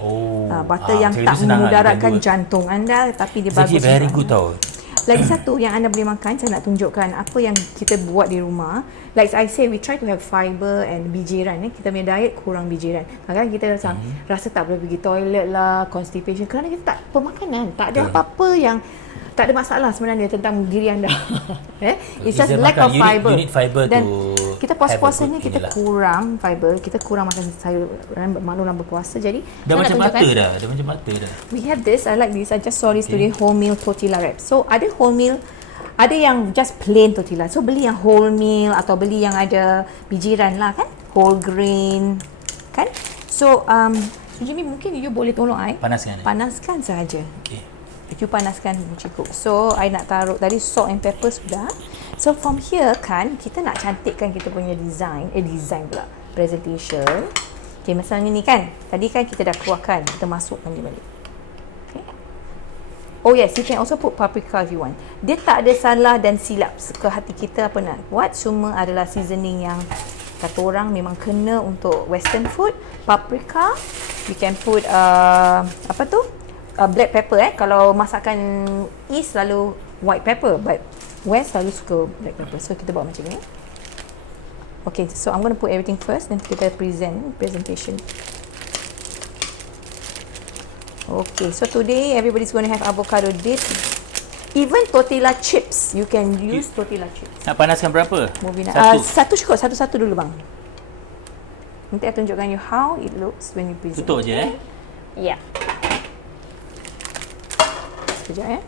Butter yang macam tak itu senang memudaratkan dia buat. jantung anda, tapi dia It's actually bagus. very good tau. Lagi satu yang anda boleh makan, saya nak tunjukkan apa yang kita buat di rumah. Like I say, we try to have fiber and bijiran. Kita punya diet kurang bijiran. Kadang-kadang kita rasa tak boleh pergi toilet lah, constipation. Kerana kita tak pemakanan. Tak ada apa-apa yang tak ada masalah sebenarnya tentang diri anda. It's just lack of fiber. You need fiber Dan to kita puasa-puasa ni kita kurang fiber, kita kurang makan sayur, maklumlah berpuasa. Jadi dah macam butter dah. Dah macam butter dah. we have this, I like this. I just saw this today, wholemeal tortilla wrap. So ada wholemeal, ada yang just plain tortilla. So beli yang wholemeal atau beli yang ada bijiran lah kan, whole grain kan. So Jimmy, mungkin you boleh tolong I panaskan sahaja. Okay. You panaskan cukup. So I nak taruh tadi salt and pepper sudah. So from here kan kita nak cantikkan kita punya design pula, presentation. Okay, misalnya ni kan, tadi kan kita dah keluarkan, kita masukkan dia balik. Okay. Oh yes, you can also put paprika if you want. Dia tak ada salah dan silap ke hati kita apa nak buat, semua adalah seasoning yang kata orang memang kena untuk western food. Paprika, you can put apa tu? Black pepper. Kalau masakan East selalu white pepper, but West selalu suka black pepper. So kita buat macam ni. Okay, so I'm going to put everything first, then kita presentation. Okay, so today everybody's going to have avocado dip. Even tortilla chips, you can use tortilla chips. Nak panaskan berapa? Satu cukup, satu-satu dulu bang. Nanti saya tunjukkan you how it looks when you present. Tutup je Ya. Sekejap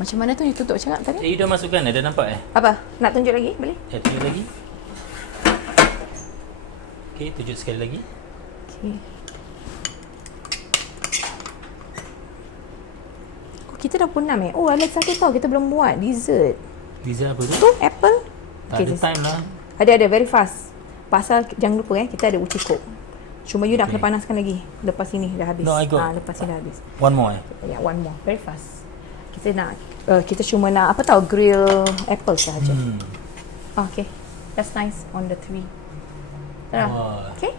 Macam mana tu you tutup cakap tadi? You dah masukkan, dah nampak Apa? Nak tunjuk lagi? Boleh? Tunjuk lagi. Okay, tunjuk sekali lagi. Okay. Oh, kita dah pun 6 Oh, ada satu tau kita belum buat. Dessert. Dessert apa tu? Tu, apple. Tak ada time lah. Ada, very fast. Pasal jangan lupa kita ada uci kok. Cuma you nak kena panaskan lagi. Lepas ini dah habis. No, I got. Lepas ini dah habis. One more Yeah, one more. Very fast. Kita nak, kita cuma nak apa tahu grill apple sahaja. Okay. That's nice on the 3. Okay.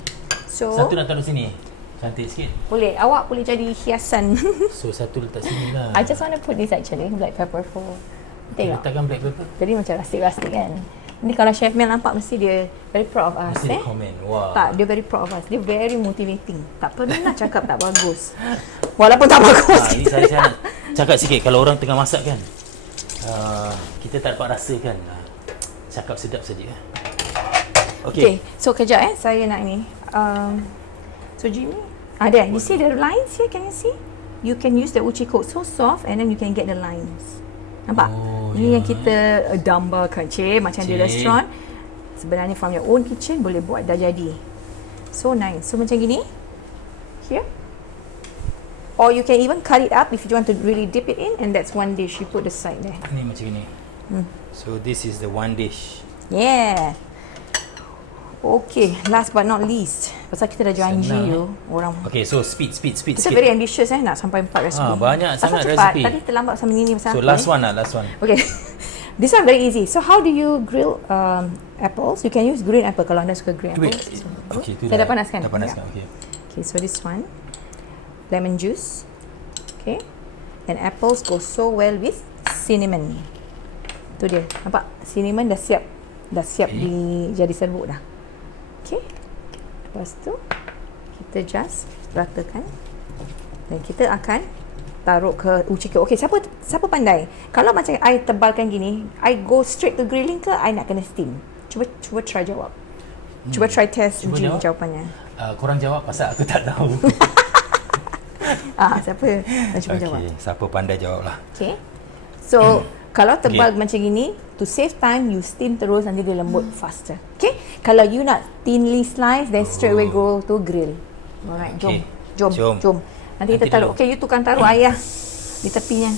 So satu nak taruh sini. Cantik sikit. boleh. Awak boleh jadi hiasan. So satu letak sini lah. I just want to put this actually, black pepper for. Tengok. Letakkan black pepper. Jadi macam rustic kan. Ni kalau Chef Mel nampak mesti dia very proud of us. Mesti dia komen. Wah. Tak, dia very proud of us. Dia very motivating. Tak pernah cakap tak bagus. Walaupun tak bagus. Ini saya nak cakap sikit. Kalau orang tengah masak kan, kita tak dapat rasa kan. Cakap sedap saja. Okay. So kejap saya nak ni. So Jimmy, ada. You see the lines here? Can you see? You can use the uci coat so soft and then you can get the lines. Nampak? Ini yang kita dambakan macam di restoran. Sebenarnya from your own kitchen boleh buat, dah jadi. So nice. So macam gini. Here. Or you can even cut it up if you want to really dip it in, and that's one dish. You put the side there. Ni macam ni. So this is the one dish. Yeah. Okay, last but not least. Pasal kita dah janji orang. Okay, so speed. Kita very ambitious nak sampai 4 resipi. Banyak sangat cepat. resipi. Tadi terlambat sama ni pasal. So last one. Okay. This one very easy. So how do you grill apples? You can use green apple kalau anda suka green apple. Okay, tu saya dah panaskan. Dah panaskan, okay. Okay, so this one. Lemon juice. Okay. And apples go so well with cinnamon. Tu dia. Nampak? Cinnamon dah siap jadi serbuk dah. Okay. Lepas tu kita just ratakan dan kita akan taruh ke uci kek. Okay, siapa pandai? Kalau macam I tebalkan gini, I go straight to grilling ke I nak kena steam? Cuba try jawab. Cuba try test jawapannya. Korang jawab pasal aku tak tahu. Siapa? Cuba jawab. Siapa pandai jawablah. Okay. So kalau tebal macam gini, to save time, you steam terus nanti dia lembut faster. Okay? Kalau you nak thinly slice, then straight away go to grill. Alright, jom. Jom. Nanti Nanti kita taruh. dulu. Okay, you tukang taruh ayah di tepinya.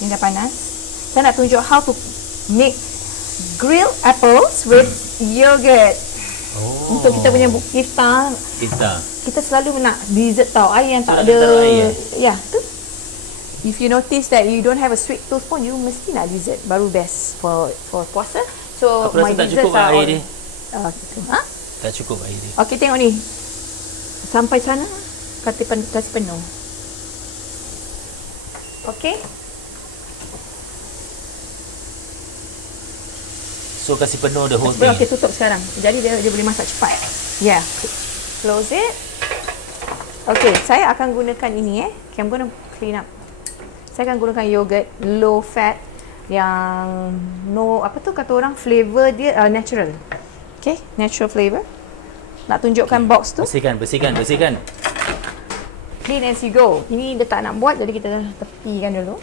Ini dah panas. Saya nak tunjuk how to make grilled apples with yogurt. Untuk kita punya iftar, kita selalu nak dessert tau. Air yang tak Selalu ada. taruh air. Ya, tu. If you notice that you don't have a sweet tooth pun, you mesti nak dessert. Baru best for puasa. So Aku rasa tak cukup are air all- dia. Gitu. Ha? Tak cukup air dia. Okey, tengok ni. Sampai sana kasih penuh. Okey. So kasih penuh the whole Okey, thing. tutup sekarang. Jadi dia boleh masak cepat. Ya. Yeah. Close it. Okey, saya akan gunakan ini Okay, I'm gonna clean up. Saya akan gunakan yogurt low fat yang apa tu kata orang, flavor dia natural. Okay, natural flavor. Nak tunjukkan box tu. Bersihkan. Clean as you go. Ini dia tak nak buat, jadi kita tepikan dulu.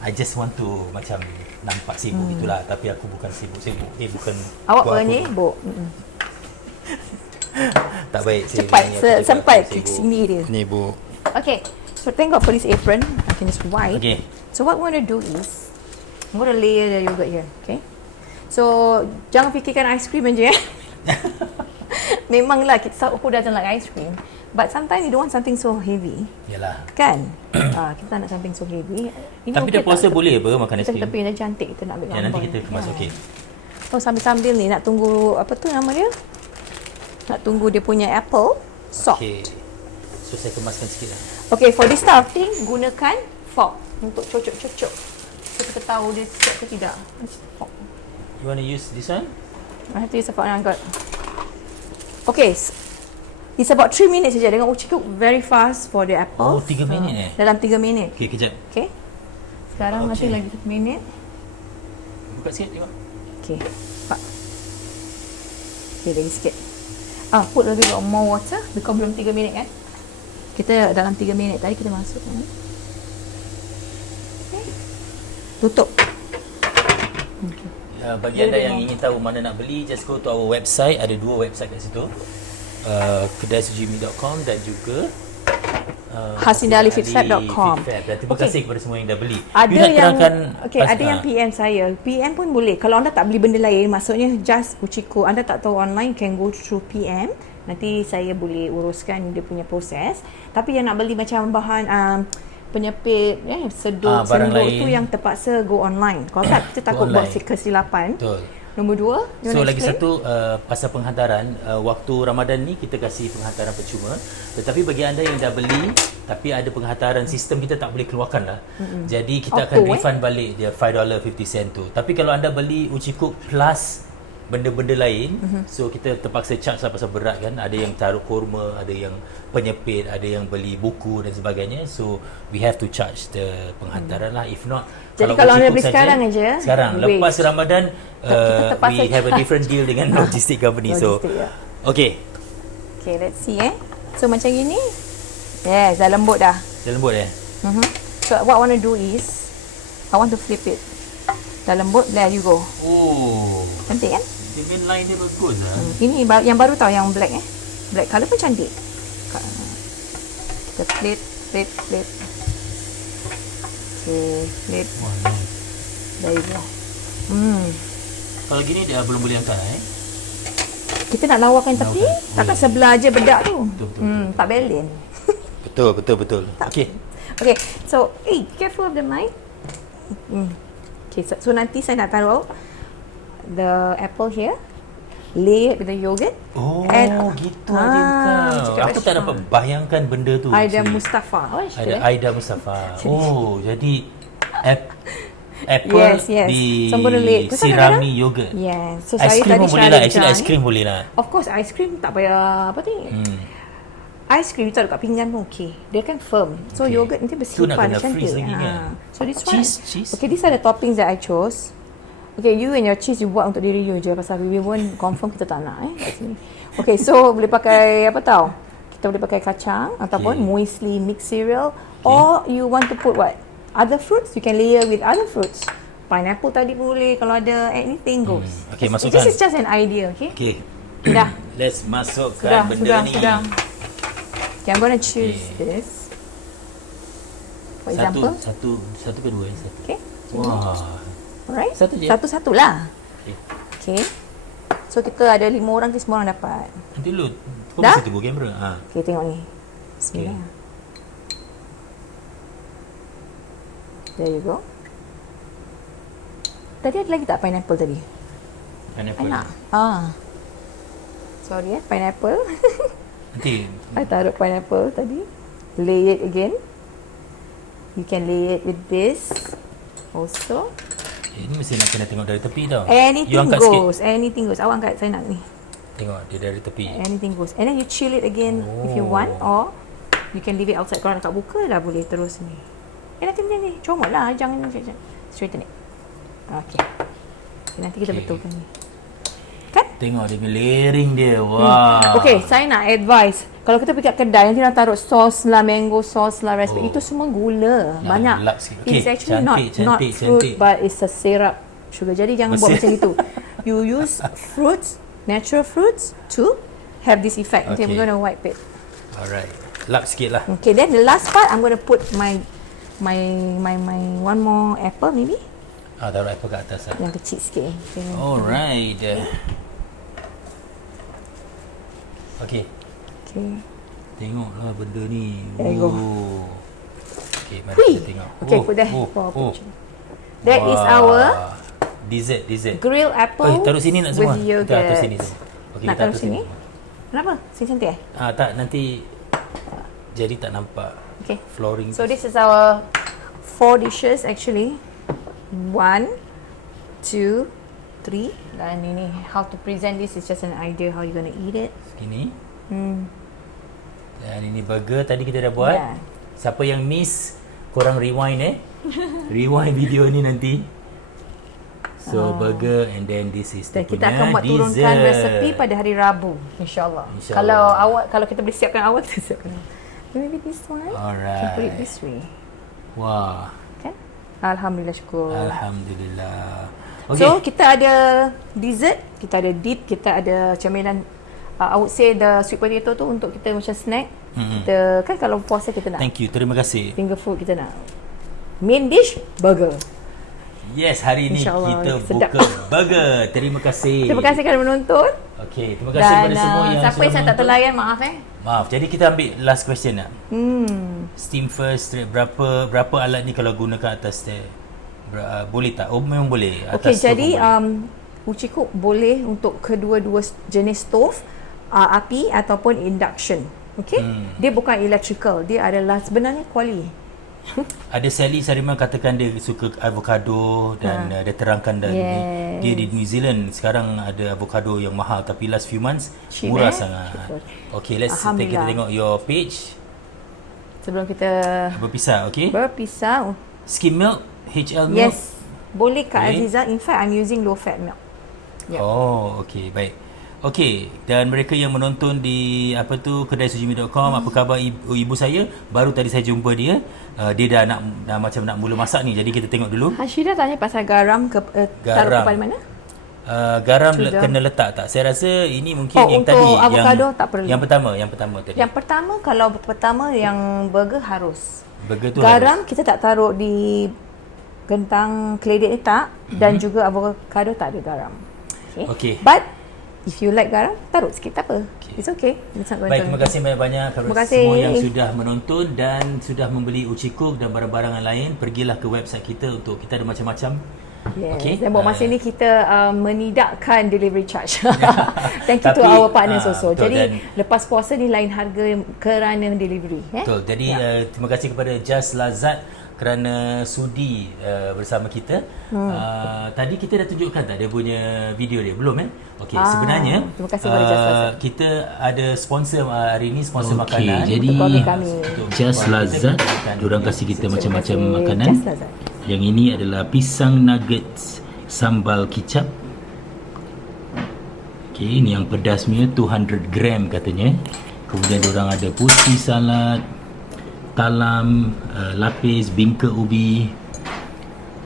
I just want to macam nampak sibuk gitulah, tapi aku bukan sibuk. Bukan Awak buat apa ni, aku. Bo? Tak baik. Cepat, sampai ke sibuk. sini dia. Ni Bu. Okay, so thank God for this apron. I can just wipe. Okay. So what I'm going to do is, I'm going to layer the yogurt here. Okay. So jangan fikirkan ice cream aja. Memanglah who doesn't like ice cream, but sometimes you don't want something so heavy. Yalah. Kan? Kita tak nak something so heavy. Ini Tapi dah puasa boleh apa makan Kita aiskrim? tepi yang cantik, kita nak ambil Ya, gambar. nanti kita kemas okey. Oh, sambil-sambil ni nak tunggu apa tu nama dia? Nak tunggu dia punya apple soft. Okey. So saya kemaskan sikit lah. Okay, for this type of thing, gunakan fork untuk cocok-cocok. So kita tahu dia siap ke tidak. Fork. You want to use this one? I have to use a fork yang angkat. Okay, it's about 3 minutes saja. Dengan uci cook very fast for the apple. Oh, 3 minit Dalam 3 minit. Okey, kejap. Okay. Sekarang nanti Okay. lagi 1 minit. Buka sikit tengok. Okay, Pak. Okay, lagi sikit. Put a little bit more water because belum 3 minit kan. Kita dalam 3 minit tadi kita masuk. Okay. Tutup. Bagi anda yang ingin tahu mana nak beli, just go to our website. Ada 2 website kat situ. kedaisujimi.com dan juga hasindalifitfab.com. Dan terima kasih kepada semua yang dah beli. Ada You nak yang terangkan ada yang PM saya. PM pun boleh. Kalau anda tak beli benda lain, maksudnya just Uchiko, anda tak tahu online, can go through PM. Nanti saya boleh uruskan dia punya proses. Tapi yang nak beli macam bahan penyepit, sedut, barang senduk lain tu yang terpaksa go online. Kalau tak, kita takut buat kesilapan. Betul. Nombor 2, So lagi satu, pasal penghantaran, waktu Ramadan ni kita kasih penghantaran percuma. Tetapi bagi anda yang dah beli tapi ada penghantaran, sistem kita tak boleh keluarkan lah. Jadi kita akan refund balik dia $5.50 tu. Tapi kalau anda beli Uci Cook plus benda-benda lain, so kita terpaksa charge lah pasal berat kan. Ada yang taruh kurma, ada yang penyepit, ada yang beli buku dan sebagainya. So we have to charge the penghantaran lah. If not, jadi kalau anda Uci Cook beli sekarang aja, sekarang lepas Ramadan kita terpaksa we have a different deal dengan logistik company. So okay, let's see So macam gini. Yes, dah lembut dah. dah lembut So what I want to do is I want to flip it. Dah lembut, there you go. Oh, Cantik kan? dia main line dia bagus lah. Ini yang baru tau, yang black Black colour pun cantik. Kita flip. Okay, flip. Wah, nice. There you go. Kalau gini dia belum boleh angkat Kita nak lawakan tepi, takkan sebelah aja bedak tu. Betul. Tak balance. Betul. Okay. Okay, so careful of the mic. Okay, so nanti saya nak taruh the apple here, lay it with the yogurt. Oh, And- gitu aja cakap Aku tak dapat bayangkan benda tu. Aida actually. Mustafa. Ada Aida Mustafa. Oh, jadi apple Yes. di So I'm gonna lay. sirami yogurt. Yes. So Ice saya cream tadi pun boleh lah. share Actually dengan- ice cream boleh lah. Of course ice cream tak payah apa ni. Ice cream taruh kat pinggan pun okey. Dia kan firm. So Okay. yogurt nanti Tu nak bersilupan kena cantik. freeze lagi kan? So this one. Cheese. Okay, these are the toppings that I chose. Okay, you and your cheese you buat untuk diri you je, pasal we won't confirm kita tak nak kat sini. Okay, so boleh pakai apa tau? Kita boleh pakai kacang ataupun muesli mixed cereal, or you want to put what? Other fruits, you can layer with other fruits. Pineapple tadi boleh, kalau ada anything goes. Okay, masukkan. This is just an idea, okay? Okay. Dah. Let's masukkan benda ni. Sudah. Okay, I'm gonna choose this. For example. Satu ke dua? Satu. Okay. Wah. Alright. Satu je? Satu-satu lah. Okay. Okay. So kita ada 5 orang, semua orang dapat. Nanti lu kau Dah? mesti tunggu kamera. Ha. Okay, tengok ni. Bismillah. There you go. Tadi ada lagi tak pineapple tadi? Pineapple. Enak. Sorry pineapple. Nanti I taruh pineapple tadi. Lay it again. You can lay it with this. Also. ini mesti nak kena tengok dari tepi tau. Anything You angkat goes. Anything goes. Awak angkat, saya nak ni. Tengok dia dari tepi. Anything goes. And then you chill it again if you want, or you can leave it outside. Kalau nak kat buka dah boleh terus ni. Nanti ni. Comot lah. Jangan straighten it. Okay. Nanti kita betulkan ni. Kan? Tengok dia punya layering dia. Wah. Okay, saya nak advice. Kalau kita pergi kat kedai, nanti nak taruh sos lah, mango sauce lah, raspberry. Itu semua gula. Banyak. Okay, It's actually cantik, not cantik, fruit, cantik. but it's a syrup sugar. Jadi jangan buat macam itu. You use fruits, natural fruits to have this effect. Okay, Okay. we're gonna wipe it. Alright. Lap sikit lah. Okay, then the last part, I'm gonna put my one more apple maybe. Taruh apple kat atas lah. Yang kecil sikit. Okay. Alright. Okay. Okay. Tengoklah benda ni. There you go. Okay, mari Hui. kita tengok. Okay, put there. That is our dessert. grilled apple taruh sini nak semua. with yogurt. Kita taruh sini semua. Okay, Nak kita taruh sini? Kenapa? Sini cantik tak, nanti jadi tak nampak Okay. flooring. So this is our 4 dishes actually. 1, 2, 3. Dan ini how to present this is just an idea how you gonna eat it. Ini. Dan ini burger tadi kita dah buat. Yeah. Siapa yang miss, korang rewind rewind video ni nanti. So burger and then this is Dan dia kita punya akan buat turunkan dessert. resepi pada hari Rabu, insyaAllah. Kalau kita boleh siapkan awal, kita siapkan. Maybe this one. Alright. Can put it this way. Wah. Kan? Alhamdulillah, syukur. Alhamdulillah. Okay. So kita ada dessert, kita ada dip, kita ada camilan. I would say the sweet potato tu untuk kita macam snack. Kita kan kalau puasa kita nak Thank you. Terima kasih. finger food, kita nak main dish burger. Yes, hari ini InsyaAllah, kita sedap. buka burger. Terima kasih. Terima kasih kerana menonton. Okey, terima kasih kepada semua yang siapa sudah yang saya tak menonton. terlayan, maaf Maaf. Jadi kita ambil last question nak. Steam first, berapa alat ni kalau gunakan atas boleh tak? Oh, memang boleh. Okey, Atas stove jadi pun boleh. uci cook boleh untuk kedua-dua jenis stove, api ataupun induction. Okey? Dia bukan electrical, dia adalah sebenarnya kuali. Ada Sally Sariman katakan dia suka avocado dan dia terangkan dan Yes. dia di New Zealand sekarang ada avocado yang mahal tapi last few months Cheap, murah eh? sangat. Cheap. Okay, kita Alhamdulillah. tengok your page. Sebelum kita Berpisah, okay? berpisah. Skim milk, HL milk. Yes. Boleh Kak Boleh. Aziza. In fact, I'm using low fat milk. Yeah. Oh, okey, baik. Okey, dan mereka yang menonton di kedaisujimi.com, apa khabar ibu saya? Baru tadi saya jumpa dia. Dia dah macam nak mula masak ni. Jadi kita tengok dulu. Hashida tanya pasal garam taruh kepada mana? Garam Sudah. kena letak tak? Saya rasa ini mungkin yang untuk tadi avocado tak perlu. Yang pertama tadi. Yang pertama, kalau pertama yang burger harus. Burger tu Garam kita tak taruh di kentang keledek ni tak, dan juga avocado tak ada garam. Okey. But if you like garam, taruh sikit tak apa. It's okay. It's not going Baik, to- terima kasih banyak-banyak kepada Terima kasih. semua yang sudah menonton dan sudah membeli Uci Cook dan barang-barang yang lain. Pergilah ke website kita untuk kita ada macam-macam. Yes. Okey. Dan buat masa ni kita menidakkan delivery charge. Thank you to Tapi, our partners also. betul, Jadi dan- lepas puasa ni lain harga kerana delivery. Betul. Jadi terima kasih kepada Just Lazat kerana sudi bersama kita. Tadi kita dah tunjukkan tak dia punya video dia? Belum Okey, sebenarnya terima kasih kepada Just Lazat. kita ada sponsor hari ni, sponsor Okey, makanan. jadi Untuk kami. Just Lazat, diorang kasih kita macam-macam makanan. Just Lazat. Yang ini adalah pisang nuggets sambal kicap. Okey, ini yang pedas punya 200 gram katanya. Kemudian diorang ada putih salad, talam, lapis, bingka ubi.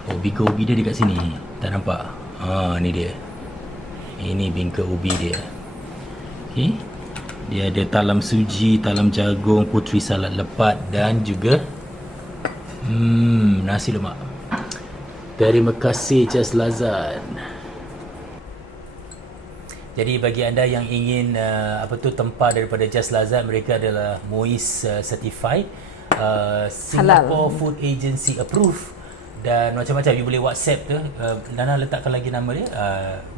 Oh, bingka ubi dia dekat sini. Tak nampak? Ni dia. Ini bingka ubi dia. Okey. Dia ada talam suji, talam jagung, putri salad lepat dan juga nasi lemak. Terima kasih Just Lazat. Jadi bagi anda yang ingin tempah daripada Just Lazat, mereka adalah MUIS certified, Singapore Food Agency approved, dan macam-macam. You boleh WhatsApp tu. Nana letakkan lagi nama dia.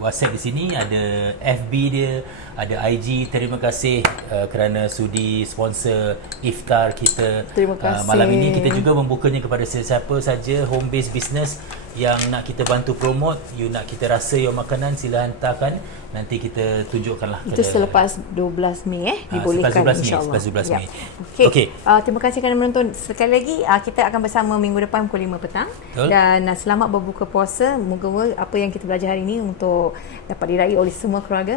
WhatsApp di sini, ada FB dia, ada IG. Terima kasih kerana sudi sponsor iftar kita. Terima kasih. Malam ini kita juga membukanya kepada sesiapa saja home based business yang nak kita bantu promote, you nak kita rasa your makanan, sila hantarkan. Nanti kita tunjukkanlah. Itu selepas 12 Mei dibolehkan, insyaAllah. Selepas 12 Mei. Okay. Terima kasih kerana menonton. Sekali lagi kita akan bersama minggu depan pukul 5 petang. Betul. Dan selamat berbuka puasa. Moga-moga apa yang kita belajar hari ini untuk dapat diraih oleh semua keluarga.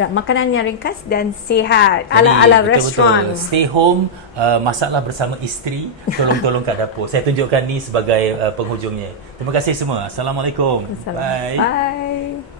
Makanan yang ringkas dan sihat ala-ala restoran. Stay home, masaklah bersama isteri, tolong-tolong kat dapur. Saya tunjukkan ni sebagai penghujungnya. Terima kasih semua. Assalamualaikum. Bye.